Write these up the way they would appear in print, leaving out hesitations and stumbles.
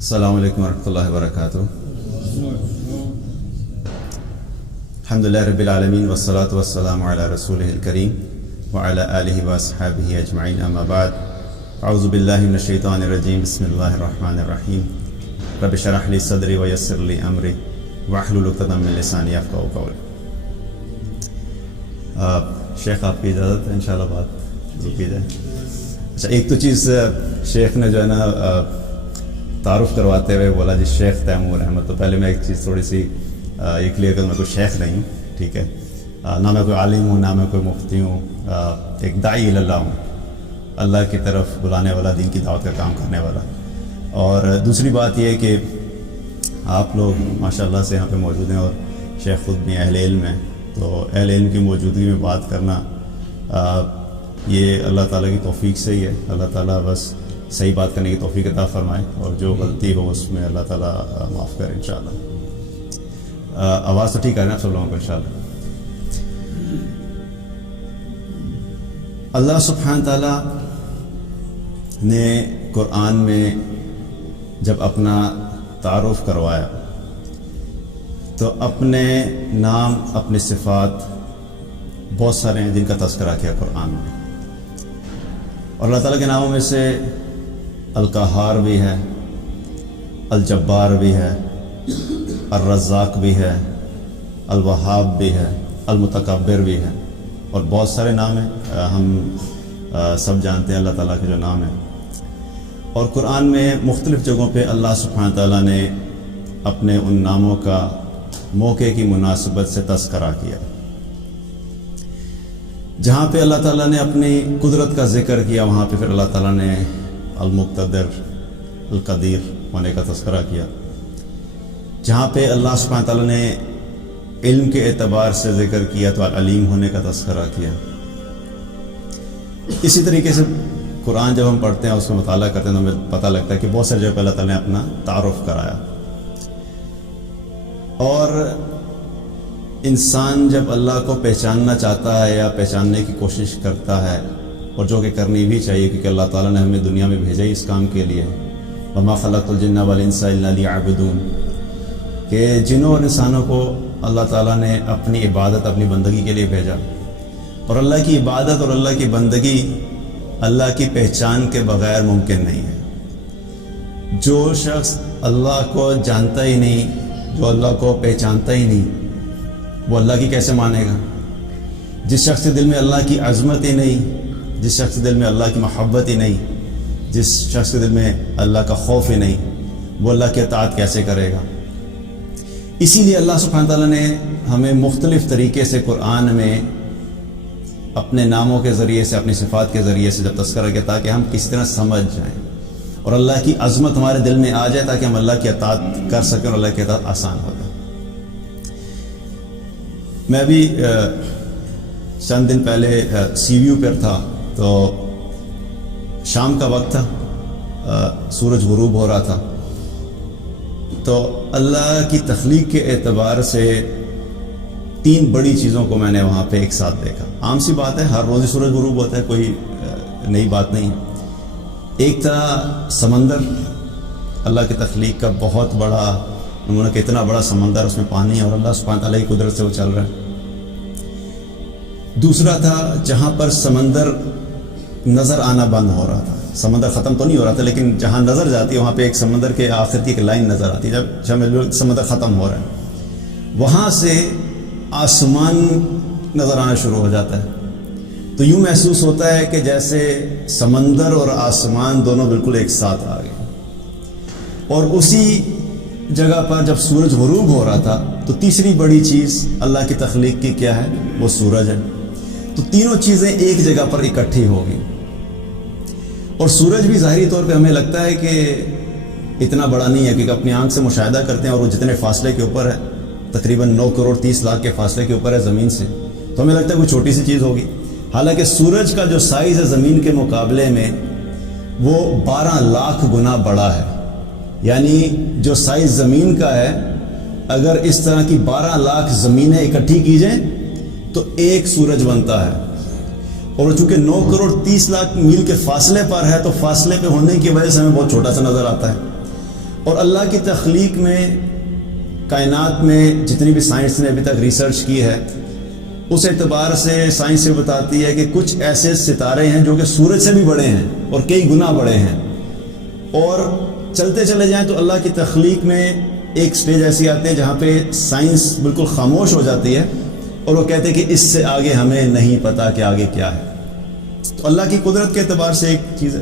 السلام علیکم ورحمۃ اللہ وبرکاتہ۔ الحمدللہ رب العالمین والصلاة والسلام علی رسولہ الکریم وعلی آلہ واصحابہ اجمعین، اما بعد، اعوذ باللہ من الشیطان الرجیم، بسم اللہ الرحمن الرحیم، رب اشرح لی صدری ویسر لی امری واحلل عقدۃ من لسانی یفقہوا قولی۔ شیخ آپ کی اجازت ہے انشاءاللہ بات کی جائے؟ اچھا، ایک تو چیز شیخ نے جو ہے نا تعارف کرواتے ہوئے بولا جی شیخ تیمور احمد، تو پہلے میں ایک چیز تھوڑی سی یہ کلیئر کروں، میں کوئی شیخ نہیں ہوں، ٹھیک ہے، نہ میں کوئی عالم ہوں، نہ میں کوئی مفتی ہوں، ایک داعی اللہ ہوں، اللہ کی طرف بلانے والا، دین کی دعوت کا کام کرنے والا۔ اور دوسری بات یہ ہے کہ آپ لوگ ماشاءاللہ سے یہاں پہ موجود ہیں اور شیخ خود بھی اہل علم ہیں، تو اہل علم کی موجودگی میں بات کرنا یہ اللہ تعالیٰ کی توفیق سے ہی ہے۔ اللہ تعالیٰ بس صحیح بات کرنے کی توفیق عطا فرمائے، اور جو غلطی ہو اس میں اللہ تعالیٰ معاف کرے انشاءاللہ۔ آواز تو ٹھیک ہے نا آپ سب لوگوں کو انشاءاللہ؟ اللہ سبحانہ تعالیٰ نے قرآن میں جب اپنا تعارف کروایا تو اپنے نام، اپنے صفات بہت سارے ہیں جن کا تذکرہ کیا قرآن میں، اور اللہ تعالیٰ کے ناموں میں سے القہار بھی ہے، الجبار بھی ہے، الرزاق بھی ہے، الوہاب بھی ہے، المتکبر بھی ہے، اور بہت سارے نام ہیں، ہم سب جانتے ہیں اللہ تعالیٰ کے جو نام ہیں۔ اور قرآن میں مختلف جگہوں پہ اللہ سبحانہ تعالیٰ نے اپنے ان ناموں کا موقع کی مناسبت سے تذکرہ کیا۔ جہاں پہ اللہ تعالیٰ نے اپنی قدرت کا ذکر کیا، وہاں پہ پھر اللہ تعالیٰ نے المقتدر، القدیر ہونے کا تذکرہ کیا۔ جہاں پہ اللہ سبحانہ تعالیٰ نے علم کے اعتبار سے ذکر کیا تو العلیم ہونے کا تذکرہ کیا۔ اسی طریقے سے قرآن جب ہم پڑھتے ہیں، اس کا مطالعہ کرتے ہیں، تو ہمیں پتہ لگتا ہے کہ بہت ساری جگہ پہ اللہ تعالیٰ نے اپنا تعارف کرایا۔ اور انسان جب اللہ کو پہچاننا چاہتا ہے یا پہچاننے کی کوشش کرتا ہے، اور جو کہ کرنی بھی چاہیے، کیونکہ اللہ تعالیٰ نے ہمیں دنیا میں بھیجا ہی اس کام کے لیے، وما خلقت الجن والانس الا لیعبدون، کہ جنوں اور انسانوں کو اللہ تعالیٰ نے اپنی عبادت، اپنی بندگی کے لیے بھیجا۔ اور اللہ کی عبادت اور اللہ کی بندگی اللہ کی پہچان کے بغیر ممکن نہیں ہے۔ جو شخص اللہ کو جانتا ہی نہیں، جو اللہ کو پہچانتا ہی نہیں، وہ اللہ کی کیسے مانے گا؟ جس شخص کے دل میں اللہ کی عظمت ہی نہیں، جس شخص کے دل میں اللہ کی محبت ہی نہیں، جس شخص کے دل میں اللہ کا خوف ہی نہیں، وہ اللہ کی اطاعت کیسے کرے گا؟ اسی لیے اللہ سبحانہ تعالیٰ نے ہمیں مختلف طریقے سے قرآن میں اپنے ناموں کے ذریعے سے، اپنی صفات کے ذریعے سے جب تذکرہ کیا، تاکہ ہم کسی طرح سمجھ جائیں اور اللہ کی عظمت ہمارے دل میں آ جائے، تاکہ ہم اللہ کی اطاعت کر سکیں اور اللہ کی اطاعت آسان ہو جائے۔ میں ابھی چند دن پہلے سی ویو پر تھا، تو شام کا وقت تھا، سورج غروب ہو رہا تھا، تو اللہ کی تخلیق کے اعتبار سے تین بڑی چیزوں کو میں نے وہاں پہ ایک ساتھ دیکھا۔ عام سی بات ہے، ہر روز ہی سورج غروب ہوتا ہے، کوئی نئی بات نہیں ہے۔ ایک تھا سمندر، اللہ کی تخلیق کا بہت بڑا نمونہ، کہ اتنا بڑا سمندر، اس میں پانی ہے اور اللہ سبحانہ تعالیٰ کی قدرت سے وہ چل رہا ہے۔ دوسرا تھا جہاں پر سمندر نظر آنا بند ہو رہا تھا، سمندر ختم تو نہیں ہو رہا تھا، لیکن جہاں نظر جاتی ہے وہاں پہ ایک سمندر کے آخر کی ایک لائن نظر آتی ہے، جب سمندر ختم ہو رہا ہے، وہاں سے آسمان نظر آنا شروع ہو جاتا ہے۔ تو یوں محسوس ہوتا ہے کہ جیسے سمندر اور آسمان دونوں بالکل ایک ساتھ آ گئے۔ اور اسی جگہ پر جب سورج غروب ہو رہا تھا، تو تیسری بڑی چیز اللہ کی تخلیق کی کیا ہے؟ وہ سورج ہے۔ تو تینوں چیزیں ایک جگہ پر اکٹھی ہو گئی، اور سورج بھی ظاہری طور پہ ہمیں لگتا ہے کہ اتنا بڑا نہیں ہے، کیونکہ اپنی آنکھ سے مشاہدہ کرتے ہیں، اور وہ جتنے فاصلے کے اوپر ہے، تقریباً 9 کروڑ 30 لاکھ کے فاصلے کے اوپر ہے زمین سے، تو ہمیں لگتا ہے کوئی چھوٹی سی چیز ہوگی۔ حالانکہ سورج کا جو سائز ہے زمین کے مقابلے میں، وہ 12 لاکھ گنا بڑا ہے۔ یعنی جو سائز زمین کا ہے، اگر اس طرح کی 12 لاکھ زمینیں اکٹھی کی جائیں تو ایک سورج بنتا ہے، اور چونکہ 9 کروڑ 30 لاکھ میل کے فاصلے پر ہے تو فاصلے پہ ہونے کی وجہ سے ہمیں بہت چھوٹا سا نظر آتا ہے. اور اللہ کی تخلیق میں، کائنات میں جتنی بھی سائنس نے ابھی تک ریسرچ کی ہے، اس اعتبار سے سائنس یہ بتاتی ہے کہ کچھ ایسے ستارے ہیں جو کہ سورج سے بھی بڑے ہیں اور کئی گنا بڑے ہیں، اور چلتے چلے جائیں تو اللہ کی تخلیق میں ایک سٹیج ایسی آتی ہے جہاں پہ سائنس بالکل خاموش ہو جاتی ہے اور وہ کہتے ہیں کہ اس سے آگے ہمیں نہیں پتا کہ آگے کیا ہے۔ تو اللہ کی قدرت کے اعتبار سے ایک چیز ہے۔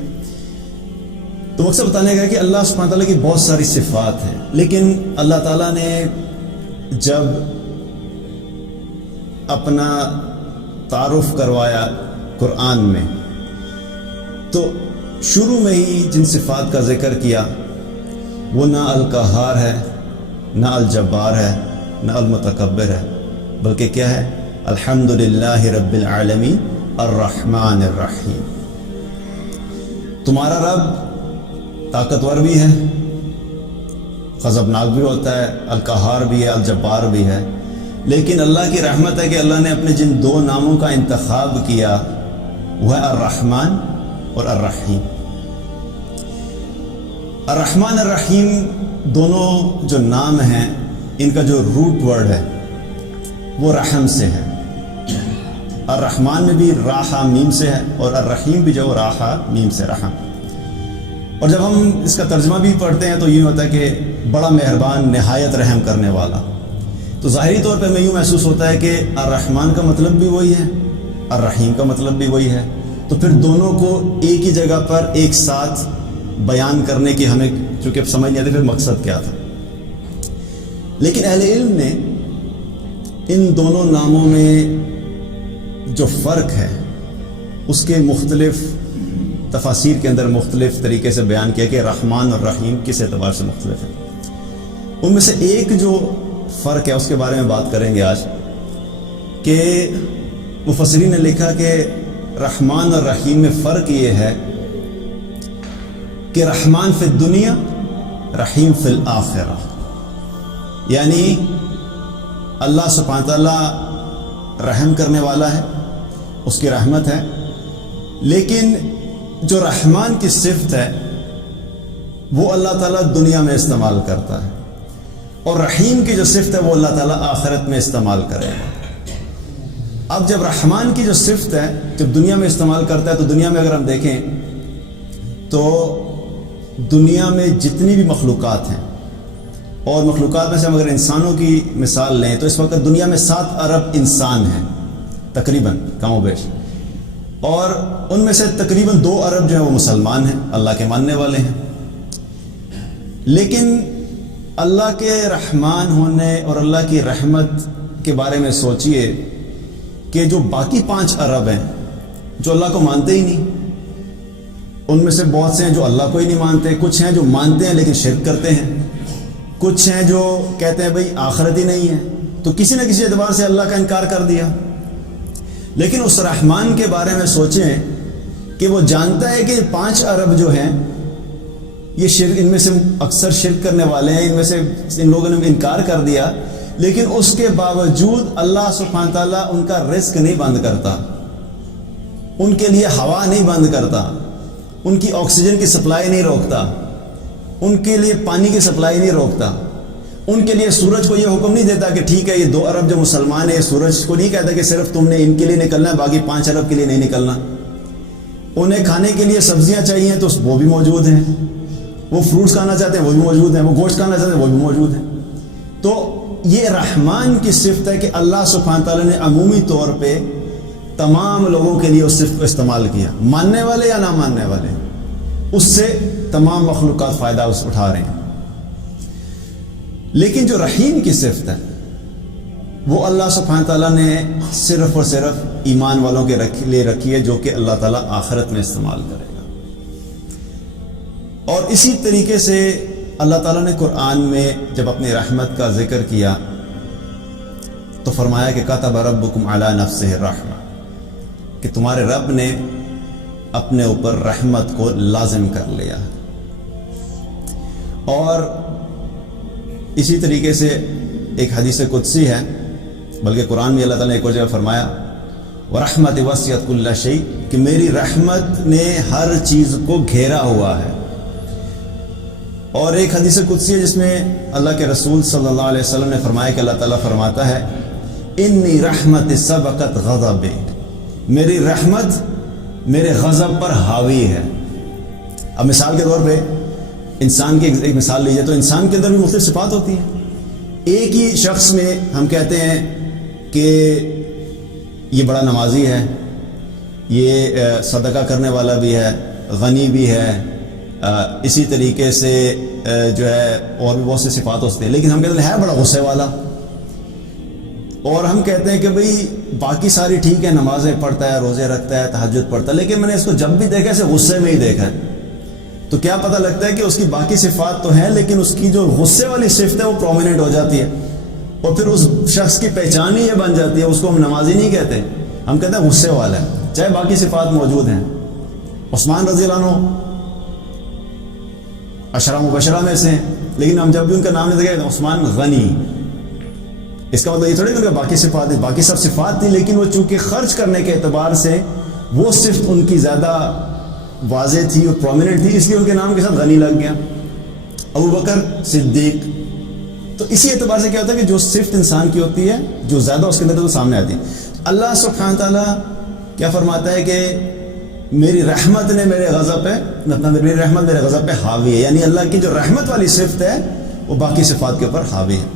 تو مقصد بتانے کا کہ اللہ سبحانہ تعالیٰ کی بہت ساری صفات ہیں، لیکن اللہ تعالیٰ نے جب اپنا تعارف کروایا قرآن میں تو شروع میں ہی جن صفات کا ذکر کیا وہ نہ القہار ہے، نہ الجبار ہے، نہ المتکبر ہے، بلکہ کیا ہے؟ الحمدللہ رب العالمین الرحمن الرحیم۔ تمہارا رب طاقتور بھی ہے، غضبناک بھی ہوتا ہے، القہار بھی ہے، الجبار بھی ہے، لیکن اللہ کی رحمت ہے کہ اللہ نے اپنے جن دو ناموں کا انتخاب کیا وہ ہے الرحمن اور الرحیم۔ الرحمن الرحیم دونوں جو نام ہیں ان کا جو روٹ ورڈ ہے وہ رحم سے ہے۔ الرحمن میں بھی راحہ میم سے ہے اور الرحیم بھی جو راحہ میم سے رحم۔ اور جب ہم اس کا ترجمہ بھی پڑھتے ہیں تو یہ ہوتا ہے کہ بڑا مہربان، نہایت رحم کرنے والا۔ تو ظاہری طور پہ میں یوں محسوس ہوتا ہے کہ الرحمن کا مطلب بھی وہی ہے، الرحیم کا مطلب بھی وہی ہے، تو پھر دونوں کو ایک ہی جگہ پر ایک ساتھ بیان کرنے کی ہمیں چونکہ اب سمجھ نہیں آتی پھر مقصد کیا تھا۔ لیکن اہل علم نے ان دونوں ناموں میں جو فرق ہے اس کے مختلف تفاسیر کے اندر مختلف طریقے سے بیان کیا کہ رحمان اور رحیم کس اعتبار سے مختلف ہے۔ ان میں سے ایک جو فرق ہے اس کے بارے میں بات کریں گے آج، کہ مفسرین نے لکھا کہ رحمان اور رحیم میں فرق یہ ہے کہ رحمان فی الدنیا، رحیم فی الآخرہ، یعنی اللہ سبحانہ تعالیٰ رحم کرنے والا ہے، اس کی رحمت ہے، لیکن جو رحمان کی صفت ہے وہ اللہ تعالیٰ دنیا میں استعمال کرتا ہے، اور رحیم کی جو صفت ہے وہ اللہ تعالیٰ آخرت میں استعمال کرے گا۔ اب جب رحمان کی جو صفت ہے جب دنیا میں استعمال کرتا ہے تو دنیا میں اگر ہم دیکھیں تو دنیا میں جتنی بھی مخلوقات ہیں، اور مخلوقات میں سے ہم اگر انسانوں کی مثال لیں تو اس وقت دنیا میں 7 ارب انسان ہیں تقریباً، کم و بیش، اور ان میں سے تقریباً 2 ارب جو ہیں وہ مسلمان ہیں، اللہ کے ماننے والے ہیں۔ لیکن اللہ کے رحمان ہونے اور اللہ کی رحمت کے بارے میں سوچئے کہ جو باقی 5 ارب ہیں جو اللہ کو مانتے ہی نہیں، ان میں سے بہت سے ہیں جو اللہ کو ہی نہیں مانتے، کچھ ہیں جو مانتے ہیں لیکن شرک کرتے ہیں، کچھ ہیں جو کہتے ہیں بھئی آخرت ہی نہیں ہے، تو کسی نہ کسی اعتبار سے اللہ کا انکار کر دیا۔ لیکن اس رحمان کے بارے میں سوچیں کہ وہ جانتا ہے کہ 5 ارب جو ہیں یہ شرک، ان میں سے اکثر شرک کرنے والے ہیں، ان میں سے ان لوگوں نے انکار کر دیا، لیکن اس کے باوجود اللہ سبحانہ تعالیٰ ان کا رزق نہیں بند کرتا، ان کے لیے ہوا نہیں بند کرتا، ان کی آکسیجن کی سپلائی نہیں روکتا، ان کے لیے پانی کی سپلائی نہیں روکتا، ان کے لیے سورج کو یہ حکم نہیں دیتا کہ ٹھیک ہے یہ 2 ارب جو مسلمان ہیں یہ سورج کو نہیں کہتا کہ صرف تم نے ان کے لیے نکلنا ہے باقی 5 ارب کے لیے نہیں نکلنا۔ انہیں کھانے کے لیے سبزیاں چاہیے تو وہ بھی موجود ہیں، وہ فروٹس کھانا چاہتے ہیں وہ بھی موجود ہیں، وہ گوشت کھانا چاہتے ہیں وہ بھی موجود ہیں۔ تو یہ رحمان کی صفت ہے کہ اللہ سبحانہ تعالیٰ نے عمومی طور پہ تمام لوگوں کے لیے اس صفت کو استعمال کیا، ماننے والے یا نہ ماننے والے، اس سے تمام مخلوقات فائدہ اٹھا رہے ہیں۔ لیکن جو رحیم کی صفت ہے وہ اللہ سبحانہ تعالیٰ نے صرف اور صرف ایمان والوں کے لیے رکھی ہے، جو کہ اللہ تعالیٰ آخرت میں استعمال کرے گا۔ اور اسی طریقے سے اللہ تعالیٰ نے قرآن میں جب اپنی رحمت کا ذکر کیا تو فرمایا کہ کتب ربکم علی نفسہ الرحمہ، کہ تمہارے رب نے اپنے اوپر رحمت کو لازم کر لیا۔ اور اسی طریقے سے ایک حدیث قدسی ہے، بلکہ قرآن میں اللہ تعالیٰ نے ایک اور جگہ فرمایا وَرَحْمَتِ وَسِعَتْ كُلَّ شَيْءٍ، کہ میری رحمت نے ہر چیز کو گھیرا ہوا ہے۔ اور ایک حدیث قدسی ہے جس میں اللہ کے رسول صلی اللہ علیہ وسلم نے فرمایا کہ اللہ تعالیٰ فرماتا ہے انی رحمت سبقت غضب، میری رحمت میرے غضب پر حاوی ہے۔ اب مثال کے طور پہ انسان کی ایک مثال لیجیے تو انسان کے اندر بھی مختلف صفات ہوتی ہیں۔ ایک ہی شخص میں ہم کہتے ہیں کہ یہ بڑا نمازی ہے، یہ صدقہ کرنے والا بھی ہے، غنی بھی ہے، اسی طریقے سے جو ہے اور بھی بہت سی صفات ہوتی ہیں، لیکن ہم کہتے ہیں بڑا غصے والا۔ اور ہم کہتے ہیں کہ بھئی باقی ساری ٹھیک ہے، نمازیں پڑھتا ہے، روزے رکھتا ہے، تہجد پڑھتا ہے، لیکن میں نے اس کو جب بھی دیکھا اسے غصے میں ہی دیکھا ہے۔ تو کیا پتہ لگتا ہے کہ اس کی باقی صفات تو ہیں لیکن اس کی جو غصے والی صفت ہے وہ پرومیننٹ ہو جاتی ہے، اور پھر اس شخص کی پہچان ہی یہ بن جاتی ہے۔ اس کو ہم نمازی نہیں کہتے، ہم کہتے ہیں غصے والا ہے، چاہے باقی صفات موجود ہیں۔ عثمان رضی اللہ عنہ عشرہ مبشرہ میں سے ہیں، لیکن ہم جب بھی ان کا نام لیتے ہیں عثمان غنی، اس کا مطلب یہ تھوڑی کہ ان کا باقی صفات ہیں، باقی سب صفات تھی، لیکن وہ چونکہ خرچ کرنے کے اعتبار سے وہ صفت ان کی زیادہ واضح تھی اور پرومیننٹ تھی، اس لیے ان کے نام کے ساتھ غنی لگ گیا۔ ابو بکر صدیق، تو اسی اعتبار سے کیا ہوتا ہے کہ جو صفت انسان کی ہوتی ہے جو زیادہ اس کے اندر تو سامنے آتی ہے۔ اللہ سبحانہ تعالیٰ کیا فرماتا ہے کہ میری رحمت نے میرے غضب پہ، میری رحمت میرے غضب پہ حاوی ہے، یعنی اللہ کی جو رحمت والی صفت ہے وہ باقی صفات کے اوپر حاوی ہے۔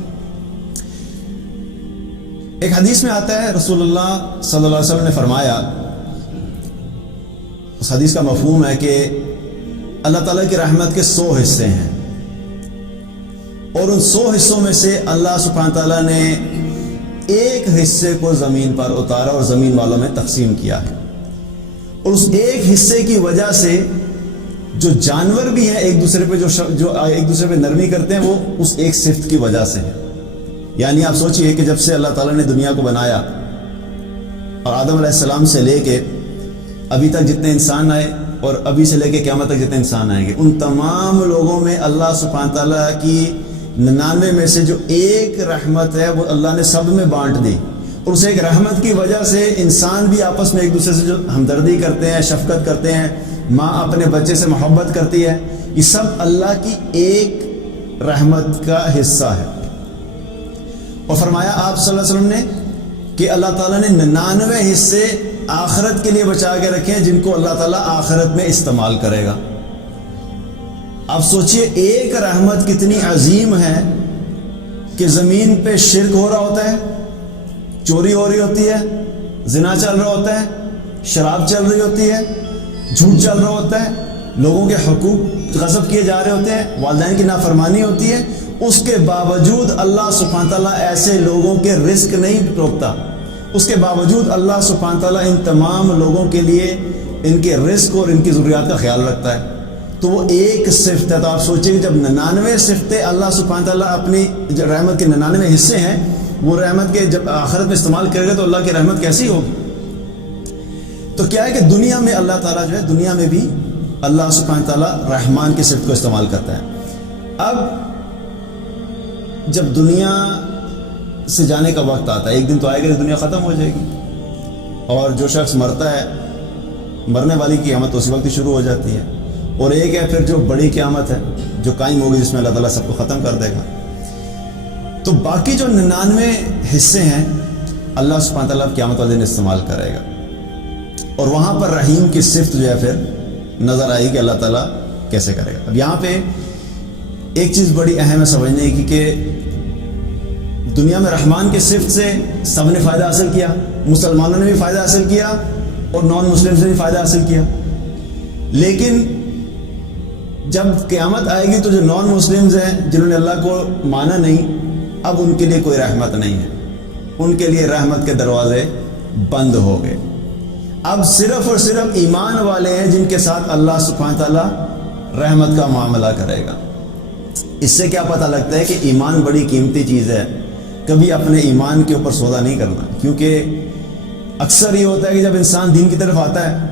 ایک حدیث میں آتا ہے رسول اللہ صلی اللہ علیہ وسلم نے فرمایا، اس حدیث کا مفہوم ہے کہ اللہ تعالیٰ کی رحمت کے 100 حصے ہیں، اور ان 100 حصوں میں سے اللہ سبحانہ تعالیٰ نے ایک حصے کو زمین پر اتارا اور زمین والوں میں تقسیم کیا ہے، اور اس ایک حصے کی وجہ سے جو جانور بھی ہیں ایک دوسرے پہ جو ایک دوسرے پہ نرمی کرتے ہیں وہ اس ایک صفت کی وجہ سے ہے۔ یعنی آپ سوچئے کہ جب سے اللہ تعالیٰ نے دنیا کو بنایا اور آدم علیہ السلام سے لے کے ابھی تک جتنے انسان آئے اور ابھی سے لے کے قیامت تک جتنے انسان آئیں گے، ان تمام لوگوں میں اللہ سبحانہ تعالیٰ کی 99 میں سے جو ایک رحمت ہے وہ اللہ نے سب میں بانٹ دی، اور اس ایک رحمت کی وجہ سے انسان بھی آپس میں ایک دوسرے سے جو ہمدردی کرتے ہیں، شفقت کرتے ہیں، ماں اپنے بچے سے محبت کرتی ہے، یہ سب اللہ کی ایک رحمت کا حصہ ہے۔ اور فرمایا آپ صلی اللہ علیہ وسلم نے کہ اللہ تعالیٰ نے 99 حصے آخرت کے لیے بچا کے رکھے ہیں جن کو اللہ تعالیٰ آخرت میں استعمال کرے گا۔ آپ سوچئے ایک رحمت کتنی عظیم ہے کہ زمین پہ شرک ہو رہا ہوتا ہے، چوری ہو رہی ہوتی ہے، زنا چل رہا ہوتا ہے، شراب چل رہی ہوتی ہے، جھوٹ چل رہا ہوتا ہے، لوگوں کے حقوق غصب کیے جا رہے ہوتے ہیں، والدین کی نافرمانی ہوتی ہے، اس کے باوجود اللہ سبحانہ تعالیٰ ایسے لوگوں کے رزق نہیں روکتا، اس کے باوجود اللہ سبحانہ تعالیٰ ان تمام لوگوں کے لیے ان کے رزق اور ان کی ضروریات کا خیال رکھتا ہے۔ تو وہ ایک صفت ہے، تو آپ سوچیں کہ جب 99 صفتیں اللہ سبحانہ تعالیٰ اپنی رحمت کے 99 حصے ہیں، وہ رحمت کے جب آخرت میں استعمال کرے گا تو اللہ کی رحمت کیسی ہوگی؟ تو کیا ہے کہ دنیا میں اللہ تعالیٰ جو ہے دنیا میں بھی اللہ سبحانہ تعالیٰ رحمان کی صفت کو استعمال کرتا ہے۔ اب جب دنیا سے جانے کا وقت آتا ہے، ایک دن تو آئے گا کہ دنیا ختم ہو جائے گی، اور جو شخص مرتا ہے مرنے والی کی قیامت اسی وقت ہی شروع ہو جاتی ہے، اور ایک ہے پھر جو بڑی قیامت ہے جو قائم ہوگی جس میں اللہ تعالیٰ سب کو ختم کر دے گا۔ تو باقی جو 99 حصے ہیں اللہ سبحانہ تعالیٰ قیامت والے دن استعمال کرے گا، اور وہاں پر رحیم کی صفت جو ہے پھر نظر آئے گی کہ اللہ تعالیٰ کیسے کرے گا۔ اب یہاں پہ ایک چیز بڑی اہم ہے سمجھنے کی کہ دنیا میں رحمان کی صفت سے سب نے فائدہ حاصل کیا، مسلمانوں نے بھی فائدہ حاصل کیا اور نان مسلم نے بھی فائدہ حاصل کیا، لیکن جب قیامت آئے گی تو جو نان مسلمز ہیں جنہوں نے اللہ کو مانا نہیں، اب ان کے لیے کوئی رحمت نہیں ہے، ان کے لیے رحمت کے دروازے بند ہو گئے۔ اب صرف اور صرف ایمان والے ہیں جن کے ساتھ اللہ سبحانہ تعالیٰ رحمت کا معاملہ کرے گا۔ اس سے کیا پتہ لگتا ہے کہ ایمان بڑی قیمتی چیز ہے، کبھی اپنے ایمان کے اوپر سودا نہیں کرنا، کیونکہ اکثر یہ ہوتا ہے کہ جب انسان دین کی طرف آتا ہے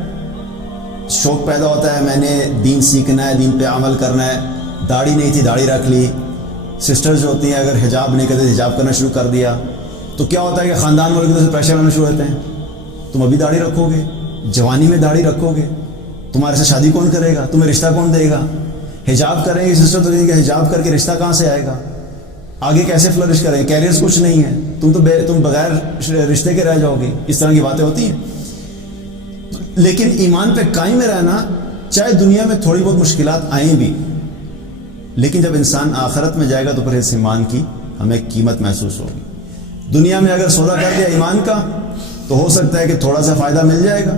شوق پیدا ہوتا ہے، میں نے دین سیکھنا ہے، دین پہ عمل کرنا ہے، داڑھی نہیں تھی داڑھی رکھ لی، سسٹرز جو ہوتی ہیں اگر حجاب نہیں کرتے حجاب کرنا شروع کر دیا، تو کیا ہوتا ہے کہ خاندان والوں کی طرف سے پریشر آنا شروع ہوتے ہیں، تم ابھی داڑھی رکھو گے، جوانی میں داڑھی رکھو گے، تمہارے سے شادی کون کرے گا، تمہیں رشتہ کون دے گا، حجاب کریں گے سسٹر تو کہ حجاب کر کے رشتہ کہاں سے آئے گا, آگے کیسے فلرش کریں, کیریئرز کچھ نہیں ہے, تم بغیر رشتے کے رہ جاؤ گی, اس طرح کی باتیں ہوتی ہیں. لیکن ایمان پہ قائم رہنا, چاہے دنیا میں تھوڑی بہت مشکلات آئیں بھی, لیکن جب انسان آخرت میں جائے گا تو پھر اس ایمان کی ہمیں قیمت محسوس ہوگی. دنیا میں اگر سودا کر دیا ایمان کا تو ہو سکتا ہے کہ تھوڑا سا فائدہ مل جائے گا,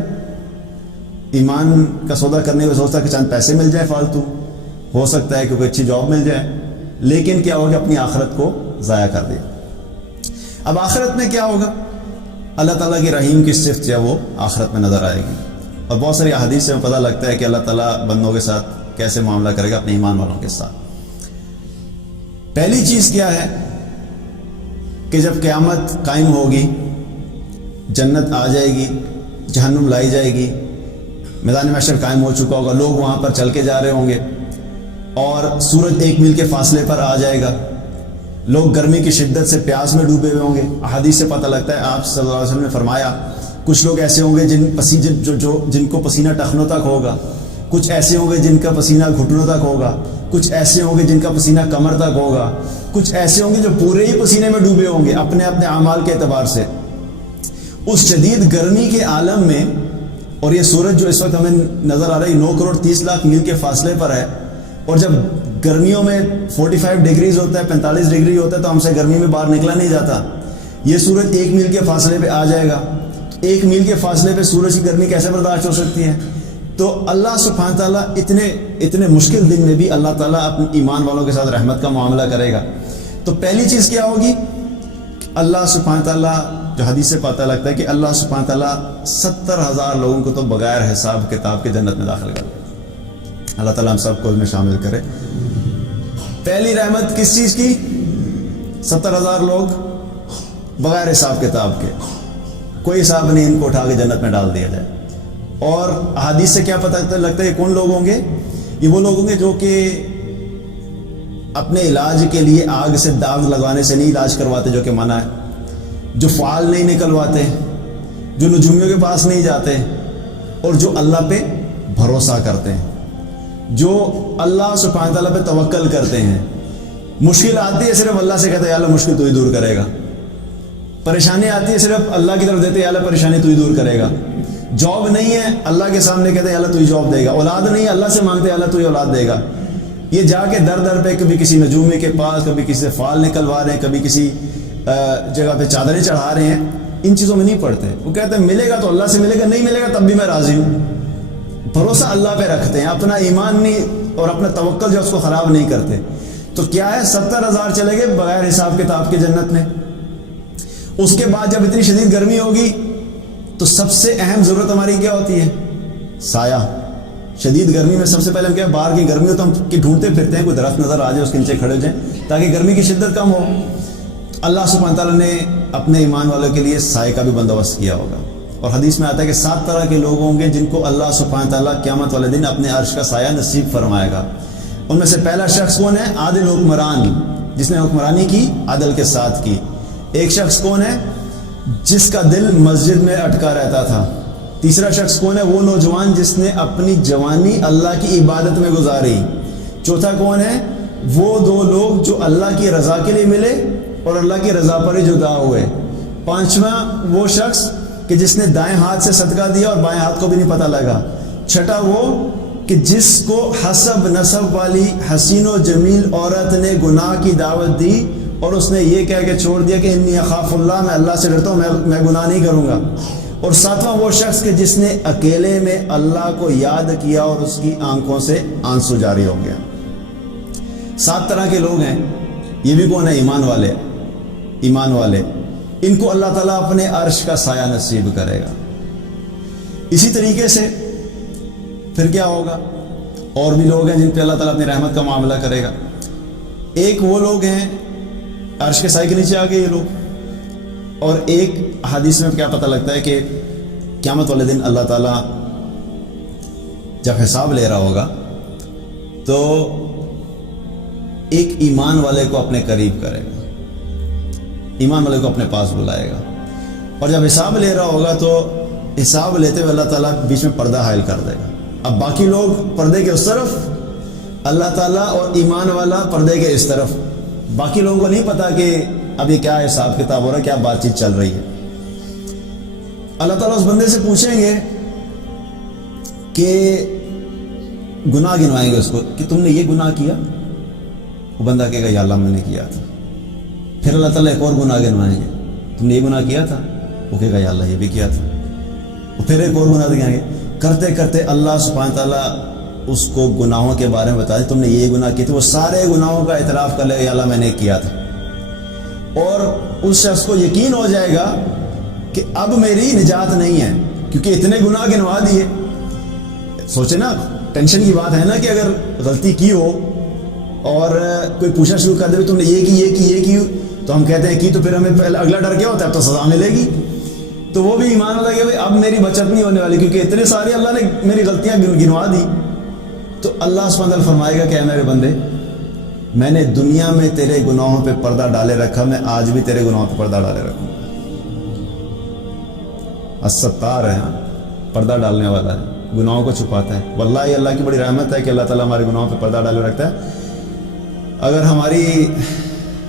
ایمان کا سودا کرنے کو سوچتا ہے کہ چند پیسے مل جائیں فالتو, ہو سکتا ہے کہ کوئی اچھی جاب مل جائے, لیکن کیا ہوگا, اپنی آخرت کو ضائع کر دیا. اب آخرت میں کیا ہوگا, اللہ تعالیٰ کی رحیم کی صفت جو ہے وہ آخرت میں نظر آئے گی, اور بہت ساری احادیث سے پتہ لگتا ہے کہ اللہ تعالیٰ بندوں کے ساتھ کیسے معاملہ کرے گا, اپنے ایمان والوں کے ساتھ. پہلی چیز کیا ہے کہ جب قیامت قائم ہوگی, جنت آ جائے گی, جہنم لائی جائے گی, میدان محشر قائم ہو چکا ہوگا, لوگ وہاں پر چل کے جا رہے ہوں گے, اور سورج 1 میل کے فاصلے پر آ جائے گا, لوگ گرمی کی شدت سے پیاس میں ڈوبے ہوئے ہوں گے. احادیث سے پتہ لگتا ہے, آپ صلی اللہ علیہ وسلم نے فرمایا کچھ لوگ ایسے ہوں گے جن کو پسینہ ٹخنوں تک ہوگا, کچھ ایسے ہوں گے جن کا پسینہ گھٹنوں تک ہوگا, کچھ ایسے ہوں گے جن کا پسینہ کمر تک ہوگا, کچھ ایسے ہوں گے جو پورے ہی پسینے میں ڈوبے ہوں گے اپنے اپنے اعمال کے اعتبار سے. اس شدید گرمی کے عالم میں, اور یہ سورج جو اس وقت ہمیں نظر آ رہی 9 کروڑ 30 لاکھ میل کے فاصلے پر ہے, اور جب گرمیوں میں 45 ڈگریز ہوتا ہے, 45 ڈگری ہوتا ہے, تو ہم سے گرمی میں باہر نکلا نہیں جاتا. یہ سورج 1 میل کے فاصلے پہ آ جائے گا, 1 میل کے فاصلے پہ سورج کی گرمی کیسے برداشت ہو سکتی ہے؟ تو اللہ سبحانہ تعالیٰ اتنے مشکل دن میں بھی اللہ تعالیٰ اپنے ایمان والوں کے ساتھ رحمت کا معاملہ کرے گا. تو پہلی چیز کیا ہوگی, اللہ سبحانہ تعالیٰ, جو حدیث سے پتہ لگتا ہے کہ اللہ سبحانہ تعالیٰ 70,000 لوگوں کو تو بغیر حساب کتاب کے جنت میں داخل کرے. اللہ تعالیٰ ہم سب کو اس میں شامل کرے. پہلی رحمت کس چیز کی؟ 70,000 لوگ بغیر حساب کتاب کے, کوئی حساب نہیں, ان کو اٹھا کے جنت میں ڈال دیا جائے. اور احادیث سے کیا پتہ لگتا ہے کہ کون لوگ ہوں گے؟ یہ وہ لوگ ہوں گے جو کہ اپنے علاج کے لیے آگ سے داغ لگوانے سے نہیں علاج کرواتے, جو کہ منع ہے, جو فعال نہیں نکلواتے, جو نجومیوں کے پاس نہیں جاتے, اور جو اللہ پہ بھروسہ کرتے ہیں, جو اللہ سبحانہ تعالیٰ پہ توکل کرتے ہیں. مشکل آتی ہے صرف اللہ سے کہتے ہیں یا اللہ مشکل تو ہی دور کرے گا, پریشانی آتی ہے صرف اللہ کی طرف دیتے ہیں یا اللہ پریشانی تو ہی دور کرے گا. جاب نہیں ہے, اللہ کے سامنے کہتے ہیں اللہ تو ہی جاب دے گا. اولاد نہیں ہے, اللہ سے مانگتے ہیں اللہ تو ہی اولاد دے گا. یہ جا کے در در پہ کبھی کسی نجومی کے پاس, کبھی کسی سے فال نکلوا رہے ہیں, کبھی کسی جگہ پہ چادریں چڑھا رہے ہیں, ان چیزوں میں نہیں پڑتے. وہ کہتے ہیں ملے گا تو اللہ سے ملے گا, نہیں ملے گا تب بھی میں راضی ہوں. بھروسہ اللہ پہ رکھتے ہیں, اپنا ایمان نہیں اور اپنا توکل جو اس کو خراب نہیں کرتے. تو کیا ہے, 70,000 چلے گئے بغیر حساب کتاب کے جنت میں. اس کے بعد جب اتنی شدید گرمی ہوگی تو سب سے اہم ضرورت ہماری کیا ہوتی ہے؟ سایہ. شدید گرمی میں سب سے پہلے ہم کیا, باہر کی گرمی ہو تو ہم ڈھونڈتے پھرتے ہیں, کوئی درخت نظر آ جائے اس کے نیچے کھڑے ہو جائیں تاکہ گرمی کی شدت کم ہو. اللہ سبحانہ تعالیٰ نے اپنے ایمان والوں کے لیے سائے کا بھی بندوبست کیا ہوگا. اور حدیث میں آتا ہے کہ 7 طرح کے لوگ ہوں گے جن کو اللہ سبحانہ تعالیٰ قیامت والے دن اپنے عرش کا سایہ نصیب فرمائے گا. ان میں سے پہلا شخص کون ہے؟ عادل حکمران, جس نے حکمرانی کی عدل کے ساتھ کی. ایک شخص کون ہے؟ جس کا دل مسجد میں اٹکا رہتا تھا. تیسرا شخص کون ہے؟ وہ نوجوان جس نے اپنی جوانی اللہ کی عبادت میں گزاری. چوتھا کون ہے؟ وہ 2 لوگ جو اللہ کی رضا کے لیے ملے اور اللہ کی رضا پر ہی جدا ہوئے. پانچواں وہ شخص کہ جس نے دائیں ہاتھ سے صدقہ دیا اور بائیں ہاتھ کو بھی نہیں پتہ لگا. چھٹا وہ کہ جس کو حسب نسب والی حسین و جمیل عورت نے گناہ کی دعوت دی اور اس نے یہ کہہ کے چھوڑ دیا کہ انی اخاف اللہ, میں اللہ سے ڈرتا ہوں, میں گناہ نہیں کروں گا. اور ساتواں وہ شخص کہ جس نے اکیلے میں اللہ کو یاد کیا اور اس کی آنکھوں سے آنسو جاری ہو گیا. 7 طرح کے لوگ ہیں. یہ بھی کون ہے؟ ایمان والے. ایمان والے ان کو اللہ تعالیٰ اپنے عرش کا سایہ نصیب کرے گا. اسی طریقے سے پھر کیا ہوگا؟ اور بھی لوگ ہیں جن پہ اللہ تعالیٰ اپنی رحمت کا معاملہ کرے گا. ایک وہ لوگ ہیں عرش کے سائے کے نیچے آ گئے یہ لوگ. اور ایک حدیث میں کیا پتہ لگتا ہے کہ قیامت والے دن اللہ تعالیٰ جب حساب لے رہا ہوگا تو ایک ایمان والے کو اپنے قریب کرے گا, ایمان والے کو اپنے پاس بلائے گا. اور جب حساب لے رہا ہوگا تو حساب لیتے ہوئے اللہ تعالیٰ بیچ میں پردہ حائل کر دے گا. اب باقی لوگ پردے کے اس طرف اللہ تعالیٰ اور ایمان والا پردے کے اس طرف، باقی لوگوں کو نہیں پتا کہ اب یہ کیا حساب کتاب ہو رہا ہے، کیا بات چیت چل رہی ہے۔ اللہ تعالیٰ اس بندے سے پوچھیں گے کہ گناہ گنوائیں گے اس کو کہ تم نے یہ گناہ کیا، وہ بندہ کہے گا یا اللہ میں نے کیا تھا۔ پھر اللہ تعالیٰ ایک اور گناہ گنوائیں گے، تم نے یہ گناہ کیا تھا، وہ کہے گا یا اللہ یہ بھی کیا تھا۔ وہ پھر ایک اور گناہ دکھائیں گے، کرتے کرتے اللہ سبحانہ تعالیٰ اس کو گناہوں کے بارے میں بتا دے، تم نے یہ گناہ کیے تھے، وہ سارے گناہوں کا اعتراف کر لے گا یا اللہ میں نے کیا تھا۔ اور اس شخص کو یقین ہو جائے گا کہ اب میری نجات نہیں ہے، کیونکہ اتنے گناہ گنوا دیے۔ سوچے نا، ٹینشن کی بات ہے نا کہ اگر غلطی کی ہو اور کوئی پوچھنا شروع کر دے تم نے یہ کی تو ہم کہتے ہیں کی، تو پھر ہمیں اگلا ڈر کیا ہوتا ہے، اب تو سزا ملے گی۔ تو وہ بھی ایمان والا کہ اب میری بچت نہیں ہونے والی، کیونکہ اتنے سارے اللہ نے میری غلطیاں گنوا دی۔ تو اللہ سبحانہ وتعالیٰ فرمائے گا کہ اے میرے بندے، میں نے دنیا میں تیرے گناہوں پہ پردہ ڈالے رکھا، میں آج بھی تیرے گناہوں پہ پردہ ڈالے رکھوں۔ الستار ہے، پردہ ڈالنے والا ہے، گناہوں کو چھپاتا ہے۔ واللہ یہ اللہ کی بڑی رحمت ہے کہ اللہ تعالیٰ ہمارے گناہوں پہ پردہ ڈالے رکھتا ہے۔ اگر ہماری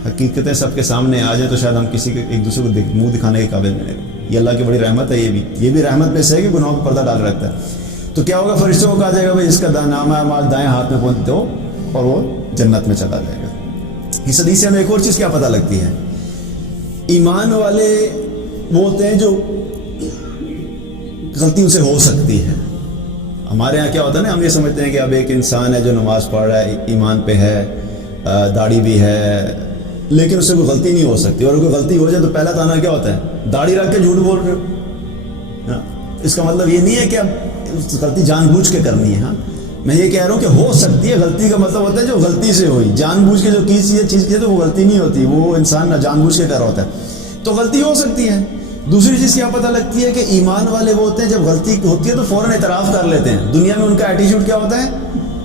حقیقتیں سب کے سامنے آ جائیں تو شاید ہم کسی کے ایک دوسرے کو منہ دکھانے کے قابل نہیں رہیں۔ یہ اللہ کی بڑی رحمت ہے، یہ بھی رحمت میں سے ہے کہ گناہوں پہ پردہ ڈال رکھتا ہے۔ تو کیا ہوگا، فرشتوں کو کہا جائے گا بھائی اس کا نامہ اعمال دائیں ہاتھ میں پہنچ دو، اور وہ جنت میں چلا جائے گا۔ اس حدیث سے ہمیں ایک اور چیز کیا پتہ لگتی ہے، ایمان والے وہ ہوتے ہیں جو غلطی ان سے ہو سکتی ہے۔ ہمارے ہاں کیا ہوتا ہے نا، ہم یہ سمجھتے ہیں کہ اب ایک انسان ہے جو نماز پڑھ رہا ہے، ایمان پہ ہے، داڑھی بھی ہے، لیکن اس سے کوئی غلطی نہیں ہو سکتی، اور کوئی غلطی ہو جائے تو پہلا تانا کیا ہوتا ہے، داڑھی رکھ کے جھوٹ بول رہے ہو۔ اس کا مطلب یہ نہیں ہے کہ اب غلطی جان بوجھ کے کرنی ہے۔ ہاں، میں یہ کہہ رہا ہوں کہ ہو سکتی ہے، غلطی کا مطلب ہوتا ہے جو غلطی سے ہوئی، جان بوجھ کے جو چیز کی ہے تو وہ غلطی نہیں ہوتی، وہ انسان نہ جان بوجھ کے کر رہا ہوتا ہے، تو غلطی ہو سکتی ہے۔ دوسری چیز کیا پتہ لگتی ہے کہ ایمان والے وہ ہوتے ہیں جب غلطی ہوتی ہے تو فوراً اعتراف کر لیتے ہیں۔ دنیا میں ان کا ایٹیٹیوڈ کیا ہوتا ہے،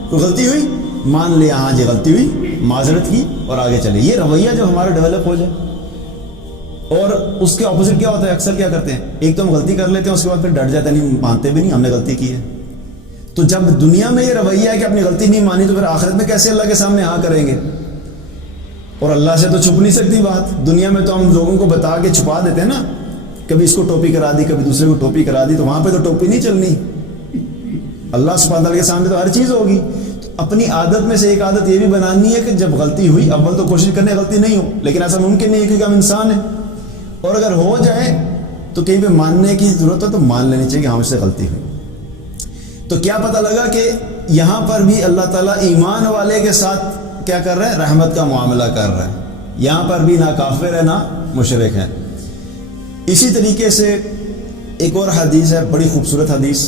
کوئی غلطی ہوئی مان لیا، ہاں جی غلطی ہوئی، معذرت کی اور آگے چلے۔ یہ رویہ جو ہمارا ڈیولپ ہو جائے، اور اس کے اپوزٹ کیا ہوتا ہے، اکثر کیا کرتے ہیں، ایک تو ہم غلطی کر لیتے ہیں، اس کے بعد پھر ڈٹ جاتے ہیں، نہیں مانتے بھی نہیں ہم نے غلطی کی ہے۔ تو جب دنیا میں یہ رویہ ہے کہ اپنی غلطی نہیں مانی، تو پھر آخرت میں کیسے اللہ کے سامنے ہاں کریں گے؟ اور اللہ سے تو چھپ نہیں سکتی بات۔ دنیا میں تو ہم لوگوں کو بتا کے چھپا دیتے ہیں نا، کبھی اس کو ٹوپی کرا دی، کبھی دوسرے کو ٹوپی کرا دی، تو وہاں پہ تو ٹوپی نہیں چلنی، اللہ سبحانہ تعالیٰ کے سامنے تو ہر چیز ہوگی۔ تو اپنی عادت میں سے ایک عادت یہ بھی بنانی ہے کہ جب غلطی ہوئی، اول تو کوشش کرنے غلطی نہیں ہو، لیکن ایسا ممکن نہیں ہے کیونکہ ہم انسان ہیں، اور اگر ہو جائے تو کہیں پہ ماننے کی ضرورت ہے تو مان لینی چاہیے کہ ہم سے غلطی ہوئی۔ تو کیا پتہ لگا کہ یہاں پر بھی اللہ تعالیٰ ایمان والے کے ساتھ کیا کر رہا ہے، رحمت کا معاملہ کر رہا ہے، یہاں پر بھی نہ کافر ہے نہ مشرک ہے۔ اسی طریقے سے ایک اور حدیث ہے، بڑی خوبصورت حدیث،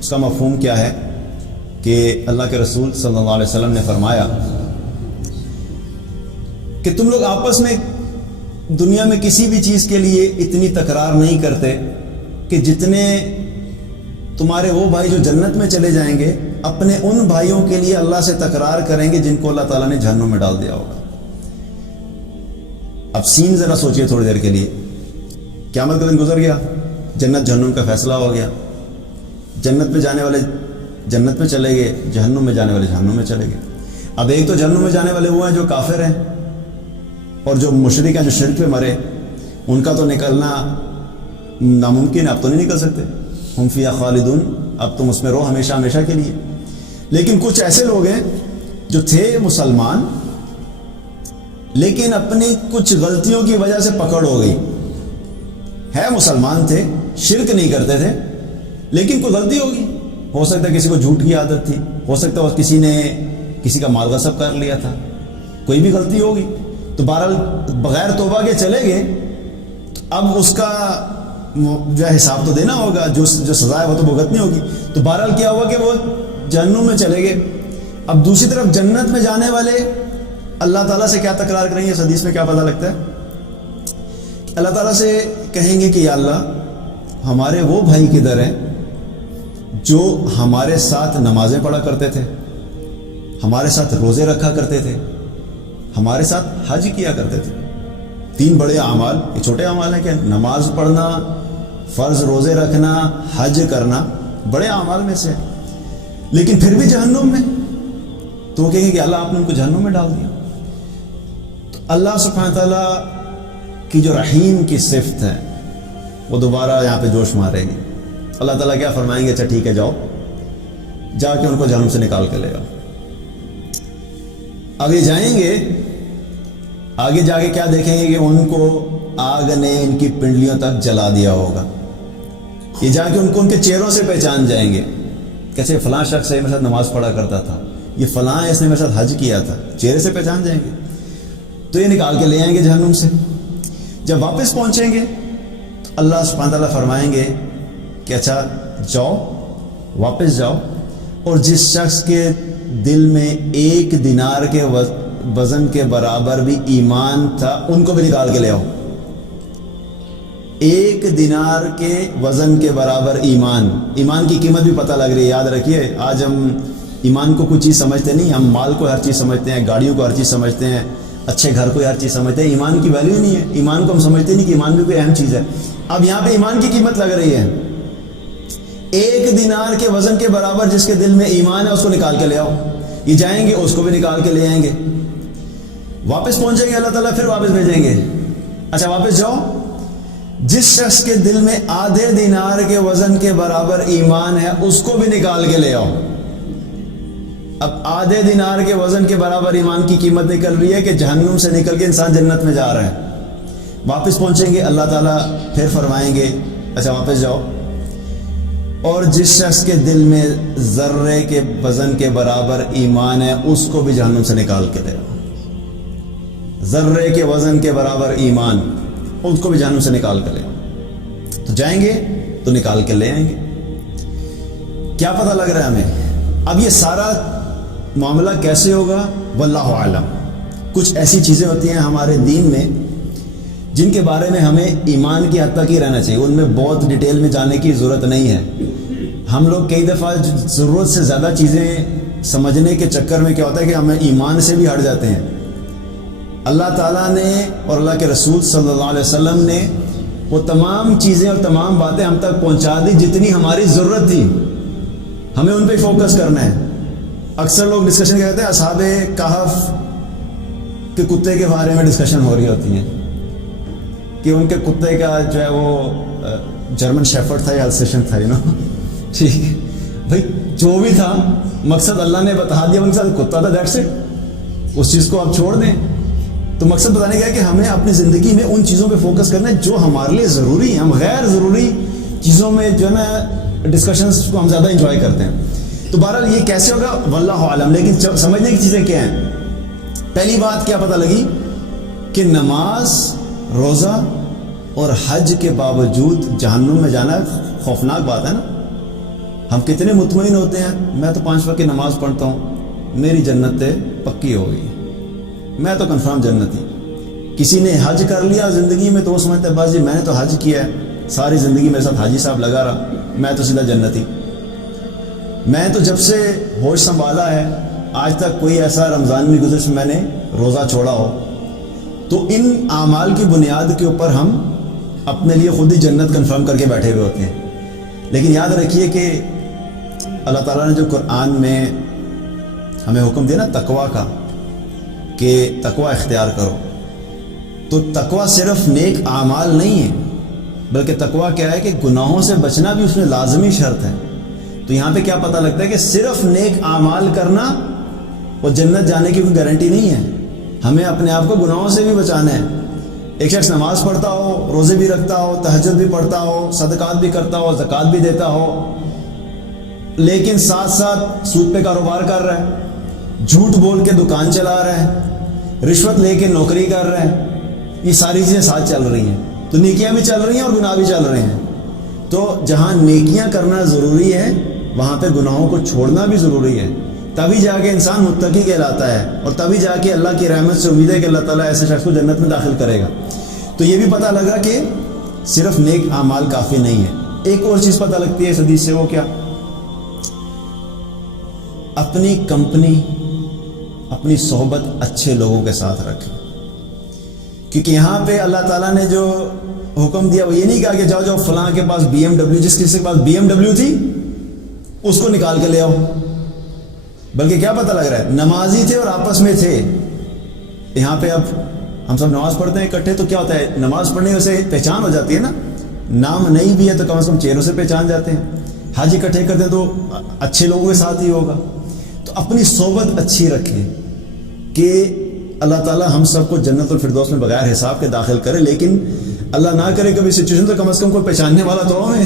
اس کا مفہوم کیا ہے کہ اللہ کے رسول صلی اللہ علیہ وسلم نے فرمایا کہ تم لوگ آپس میں دنیا میں کسی بھی چیز کے لیے اتنی تکرار نہیں کرتے کہ جتنے تمہارے وہ بھائی جو جنت میں چلے جائیں گے اپنے ان بھائیوں کے لیے اللہ سے تکرار کریں گے جن کو اللہ تعالیٰ نے جہنم میں ڈال دیا ہوگا۔ اب سین ذرا سوچئے تھوڑی دیر کے لیے، قیامت کا دن گزر گیا، جنت جہنم کا فیصلہ ہو گیا، جنت میں جانے والے جنت میں چلے گئے، جہنم میں جانے والے جہنم میں چلے گئے۔ اب ایک تو جہنم میں جانے والے وہ ہیں جو کافر ہیں، اور جو مشرک ہیں جو شرک پہ مرے، ان کا تو نکلنا ناممکن ہے، اب تو نہیں نکل سکتے، ہم فیہا خالدون، اب تم اس میں رہو ہمیشہ ہمیشہ کے لیے۔ لیکن کچھ ایسے لوگ ہیں جو تھے مسلمان لیکن اپنی کچھ غلطیوں کی وجہ سے پکڑ ہو گئی، ہے مسلمان تھے، شرک نہیں کرتے تھے، لیکن کوئی غلطی ہوگی، ہو سکتا ہے کسی کو جھوٹ کی عادت تھی، ہو سکتا ہے کسی نے کسی کا مال غصب کر لیا تھا، کوئی بھی غلطی ہوگی، تو بہرحال بغیر توبہ کے چلے گئے، تو اب اس کا جو ہے حساب تو دینا ہوگا، جو سزا ہے وہ تو بھگتنی ہوگی۔ تو بہرحال کیا ہوا کہ وہ جہنم میں چلے گئے۔ اب دوسری طرف جنت میں جانے والے اللہ تعالیٰ سے کیا تکرار کریں گے، اس حدیث میں کیا پتہ لگتا ہے، اللہ تعالیٰ سے کہیں گے کہ یا اللہ ہمارے وہ بھائی کدھر ہیں جو ہمارے ساتھ نمازیں پڑھا کرتے تھے، ہمارے ساتھ روزے رکھا کرتے تھے، ہمارے ساتھ حج کیا کرتے تھے۔ تین بڑے اعمال، یہ چھوٹے اعمال ہیں کہ نماز پڑھنا، فرض روزے رکھنا، حج کرنا بڑے اعمال میں سے، لیکن پھر بھی جہنم میں۔ تو وہ کہیں گے کہ اللہ آپ نے ان کو جہنم میں ڈال دیا. تو اللہ سبحانہ تعالیٰ کی جو رحیم کی صفت ہے وہ دوبارہ یہاں پہ جوش مارے گی. اللہ تعالیٰ کیا فرمائیں گے؟ اچھا ٹھیک ہے، جاؤ جا کے ان کو جہنم سے نکال کے لے آؤ. اب یہ جائیں گے، آگے جا کے کیا دیکھیں گے کہ ان کو آگ نے ان کی پنڈلیوں تک جلا دیا ہوگا. یہ جا کے ان کو ان کے چہروں سے پہچان جائیں گے، کیسے فلاں شخص ہے میرے ساتھ نماز پڑھا کرتا تھا، یہ فلاں ہے اس نے میرے ساتھ حج کیا تھا، چہرے سے پہچان جائیں گے. تو یہ نکال کے لے آئیں گے جہنم سے. جب واپس پہنچیں گے تو اللہ سبحانہ تعالیٰ فرمائیں گے کہ اچھا جاؤ، واپس جاؤ، اور جس شخص کے دل میں 1 دینار کے وزن کے برابر بھی ایمان تھا ان کو بھی نکال کے لے آؤ. 1 دینار کے وزن کے برابر ایمان کی قیمت بھی پتہ لگ رہی ہے. یاد رکھیے، آج ہم ایمان کو کچھ چیز سمجھتے نہیں، ہم مال کو ہر چیز سمجھتے ہیں، گاڑیوں کو ہر چیز سمجھتے ہیں، اچھے گھر کو ہر چیز سمجھتے ہیں. ایمان کی ویلیو نہیں ہے. ایمان کو ہم سمجھتے نہیں کہ ایمان بھی کوئی اہم چیز ہے. اب یہاں پہ ایمان کی قیمت لگ رہی ہے. 1 دینار کے وزن کے برابر جس کے دل میں ایمان ہے اس کو نکال کے لے آؤ. یہ جائیں گے، اس کو بھی نکال کے لے آئیں گے. واپس پہنچیں گے، اللہ تعالیٰ پھر واپس بھیجیں گے. اچھا واپس جاؤ، جس شخص کے دل میں آدھے دینار کے وزن کے برابر ایمان ہے اس کو بھی نکال کے لے آؤ. اب آدھے دینار کے وزن کے برابر ایمان کی قیمت نکل رہی ہے کہ جہنم سے نکل کے انسان جنت میں جا رہا ہے. واپس پہنچیں گے، اللہ تعالیٰ پھر فرمائیں گے اچھا واپس جاؤ، اور جس شخص کے دل میں ذرے کے وزن کے برابر ایمان ہے اس کو بھی جہنم سے نکال کے لے آؤ. ذرے کے وزن کے برابر ایمان، اس کو بھی جہنم سے نکال کے لے آؤ. تو جائیں گے تو نکال کے لے آئیں گے. کیا پتہ لگ رہا ہے ہمیں؟ اب یہ سارا معاملہ کیسے ہوگا واللہ اعلم. کچھ ایسی چیزیں ہوتی ہیں ہمارے دین میں جن کے بارے میں ہمیں ایمان کی حد تک ہی رہنا چاہیے، ان میں بہت ڈیٹیل میں جانے کی ضرورت نہیں ہے. ہم لوگ کئی دفعہ ضرورت سے زیادہ چیزیں سمجھنے کے چکر میں کیا ہوتا ہے کہ ہمیں ایمان سے بھی ہٹ جاتے ہیں. اللہ تعالیٰ نے اور اللہ کے رسول صلی اللہ علیہ وسلم نے وہ تمام چیزیں اور تمام باتیں ہم تک پہنچا دی جتنی ہماری ضرورت تھی. ہمیں ان پہ فوکس کرنا ہے. اکثر لوگ ڈسکشن کرتے ہیں، اصحاب کہف کے کتے کے بارے میں ڈسکشن ہو رہی ہوتی ہیں کہ ان کے کتے کا جو ہے وہ جرمن شیفرڈ تھا یا السیشن تھا، ٹھیک ہے بھائی، جو بھی تھا مقصد اللہ نے بتا دیا، ان کے ساتھ کتا تھا، دیٹس اٹ. اس چیز کو آپ چھوڑ دیں. تو مقصد بتانے کا ہے کہ ہمیں اپنی زندگی میں ان چیزوں پہ فوکس کرنا ہے جو ہمارے لیے ضروری ہیں. ہم غیر ضروری چیزوں میں جو ہے نا ڈسکشنز کو ہم زیادہ انجوائے کرتے ہیں. تو بہرحال یہ کیسے ہوگا واللہ عالم. لیکن سمجھنے کی چیزیں کیا ہیں؟ پہلی بات کیا پتہ لگی کہ نماز، روزہ اور حج کے باوجود جہنم میں جانا خوفناک بات ہے نا. ہم کتنے مطمئن ہوتے ہیں، میں تو 5 وقت کی نماز پڑھتا ہوں، میری جنت پکی ہو گئی، میں تو کنفرم جنتی. کسی نے حج کر لیا زندگی میں تو وہ سمجھتا ہے بس جی میں نے تو حج کیا ہے، ساری زندگی میرے ساتھ حاجی صاحب لگا رہا، میں تو سیدھا جنتی. میں تو جب سے ہوش سنبھالا ہے آج تک کوئی ایسا رمضان میں گزشت میں نے روزہ چھوڑا ہو. تو ان اعمال کی بنیاد کے اوپر ہم اپنے لیے خود ہی جنت کنفرم کر کے بیٹھے ہوئے ہوتے ہیں. لیکن یاد رکھیے کہ اللہ تعالیٰ نے جو قرآن میں ہمیں حکم دیا نا تقویٰ کا کہ تقویٰ اختیار کرو، تو تقویٰ صرف نیک اعمال نہیں ہے، بلکہ تقویٰ کیا ہے کہ گناہوں سے بچنا بھی اس میں لازمی شرط ہے. تو یہاں پہ کیا پتہ لگتا ہے کہ صرف نیک اعمال کرنا اور جنت جانے کی کوئی گارنٹی نہیں ہے. ہمیں اپنے آپ کو گناہوں سے بھی بچانا ہے. ایک شخص نماز پڑھتا ہو، روزے بھی رکھتا ہو، تہجد بھی پڑھتا ہو، صدقات بھی کرتا ہو، زکوٰۃ بھی دیتا ہو، لیکن ساتھ ساتھ سود پہ کاروبار کر رہا ہے، جھوٹ بول کے دکان چلا رہا ہے، رشوت لے کے نوکری کر رہا ہے. یہ ساری چیزیں ساتھ چل رہی ہیں. تو نیکیاں بھی چل رہی ہیں اور گناہ بھی چل رہے ہیں. تو جہاں نیکیاں کرنا ضروری ہے وہاں پہ گناہوں کو چھوڑنا بھی ضروری ہے. تبھی جا کے انسان متقی کہلاتا ہے، اور تبھی جا کے اللہ کی رحمت سے امید ہے کہ اللہ تعالیٰ ایسے شخص کو جنت میں داخل کرے گا. تو یہ بھی پتہ لگا کہ صرف نیک اعمال کافی نہیں ہے. ایک اور چیز پتہ لگتی ہے اس حدیث سے، وہ کیا؟ اپنی کمپنی، اپنی صحبت اچھے لوگوں کے ساتھ رکھیں. کیونکہ یہاں پہ اللہ تعالیٰ نے جو حکم دیا وہ یہ نہیں کہا کہ جاؤ جاؤ فلاں کے پاس BMW، جس کسی کے پاس BMW تھی اس کو نکال کے لے آؤ. بلکہ کیا پتہ لگ رہا ہے، نمازی تھے اور آپس میں تھے. یہاں پہ اب ہم سب نماز پڑھتے ہیں اکٹھے تو کیا ہوتا ہے، نماز پڑھنے سے پہچان ہو جاتی ہے نا. نام نہیں بھی ہے تو کم از کم چہروں سے پہچان جاتے ہیں. حج اکٹھے کرتے ہیں تو اچھے لوگوں کے ساتھ ہی ہوگا. تو اپنی صحبت اچھی رکھیں کہ اللہ تعالیٰ ہم سب کو جنت الفردوس میں بغیر حساب کے داخل کرے. لیکن اللہ نہ کرے کبھی سچویشن تو کم از کم کوئی پہچاننے والا تو ہمیں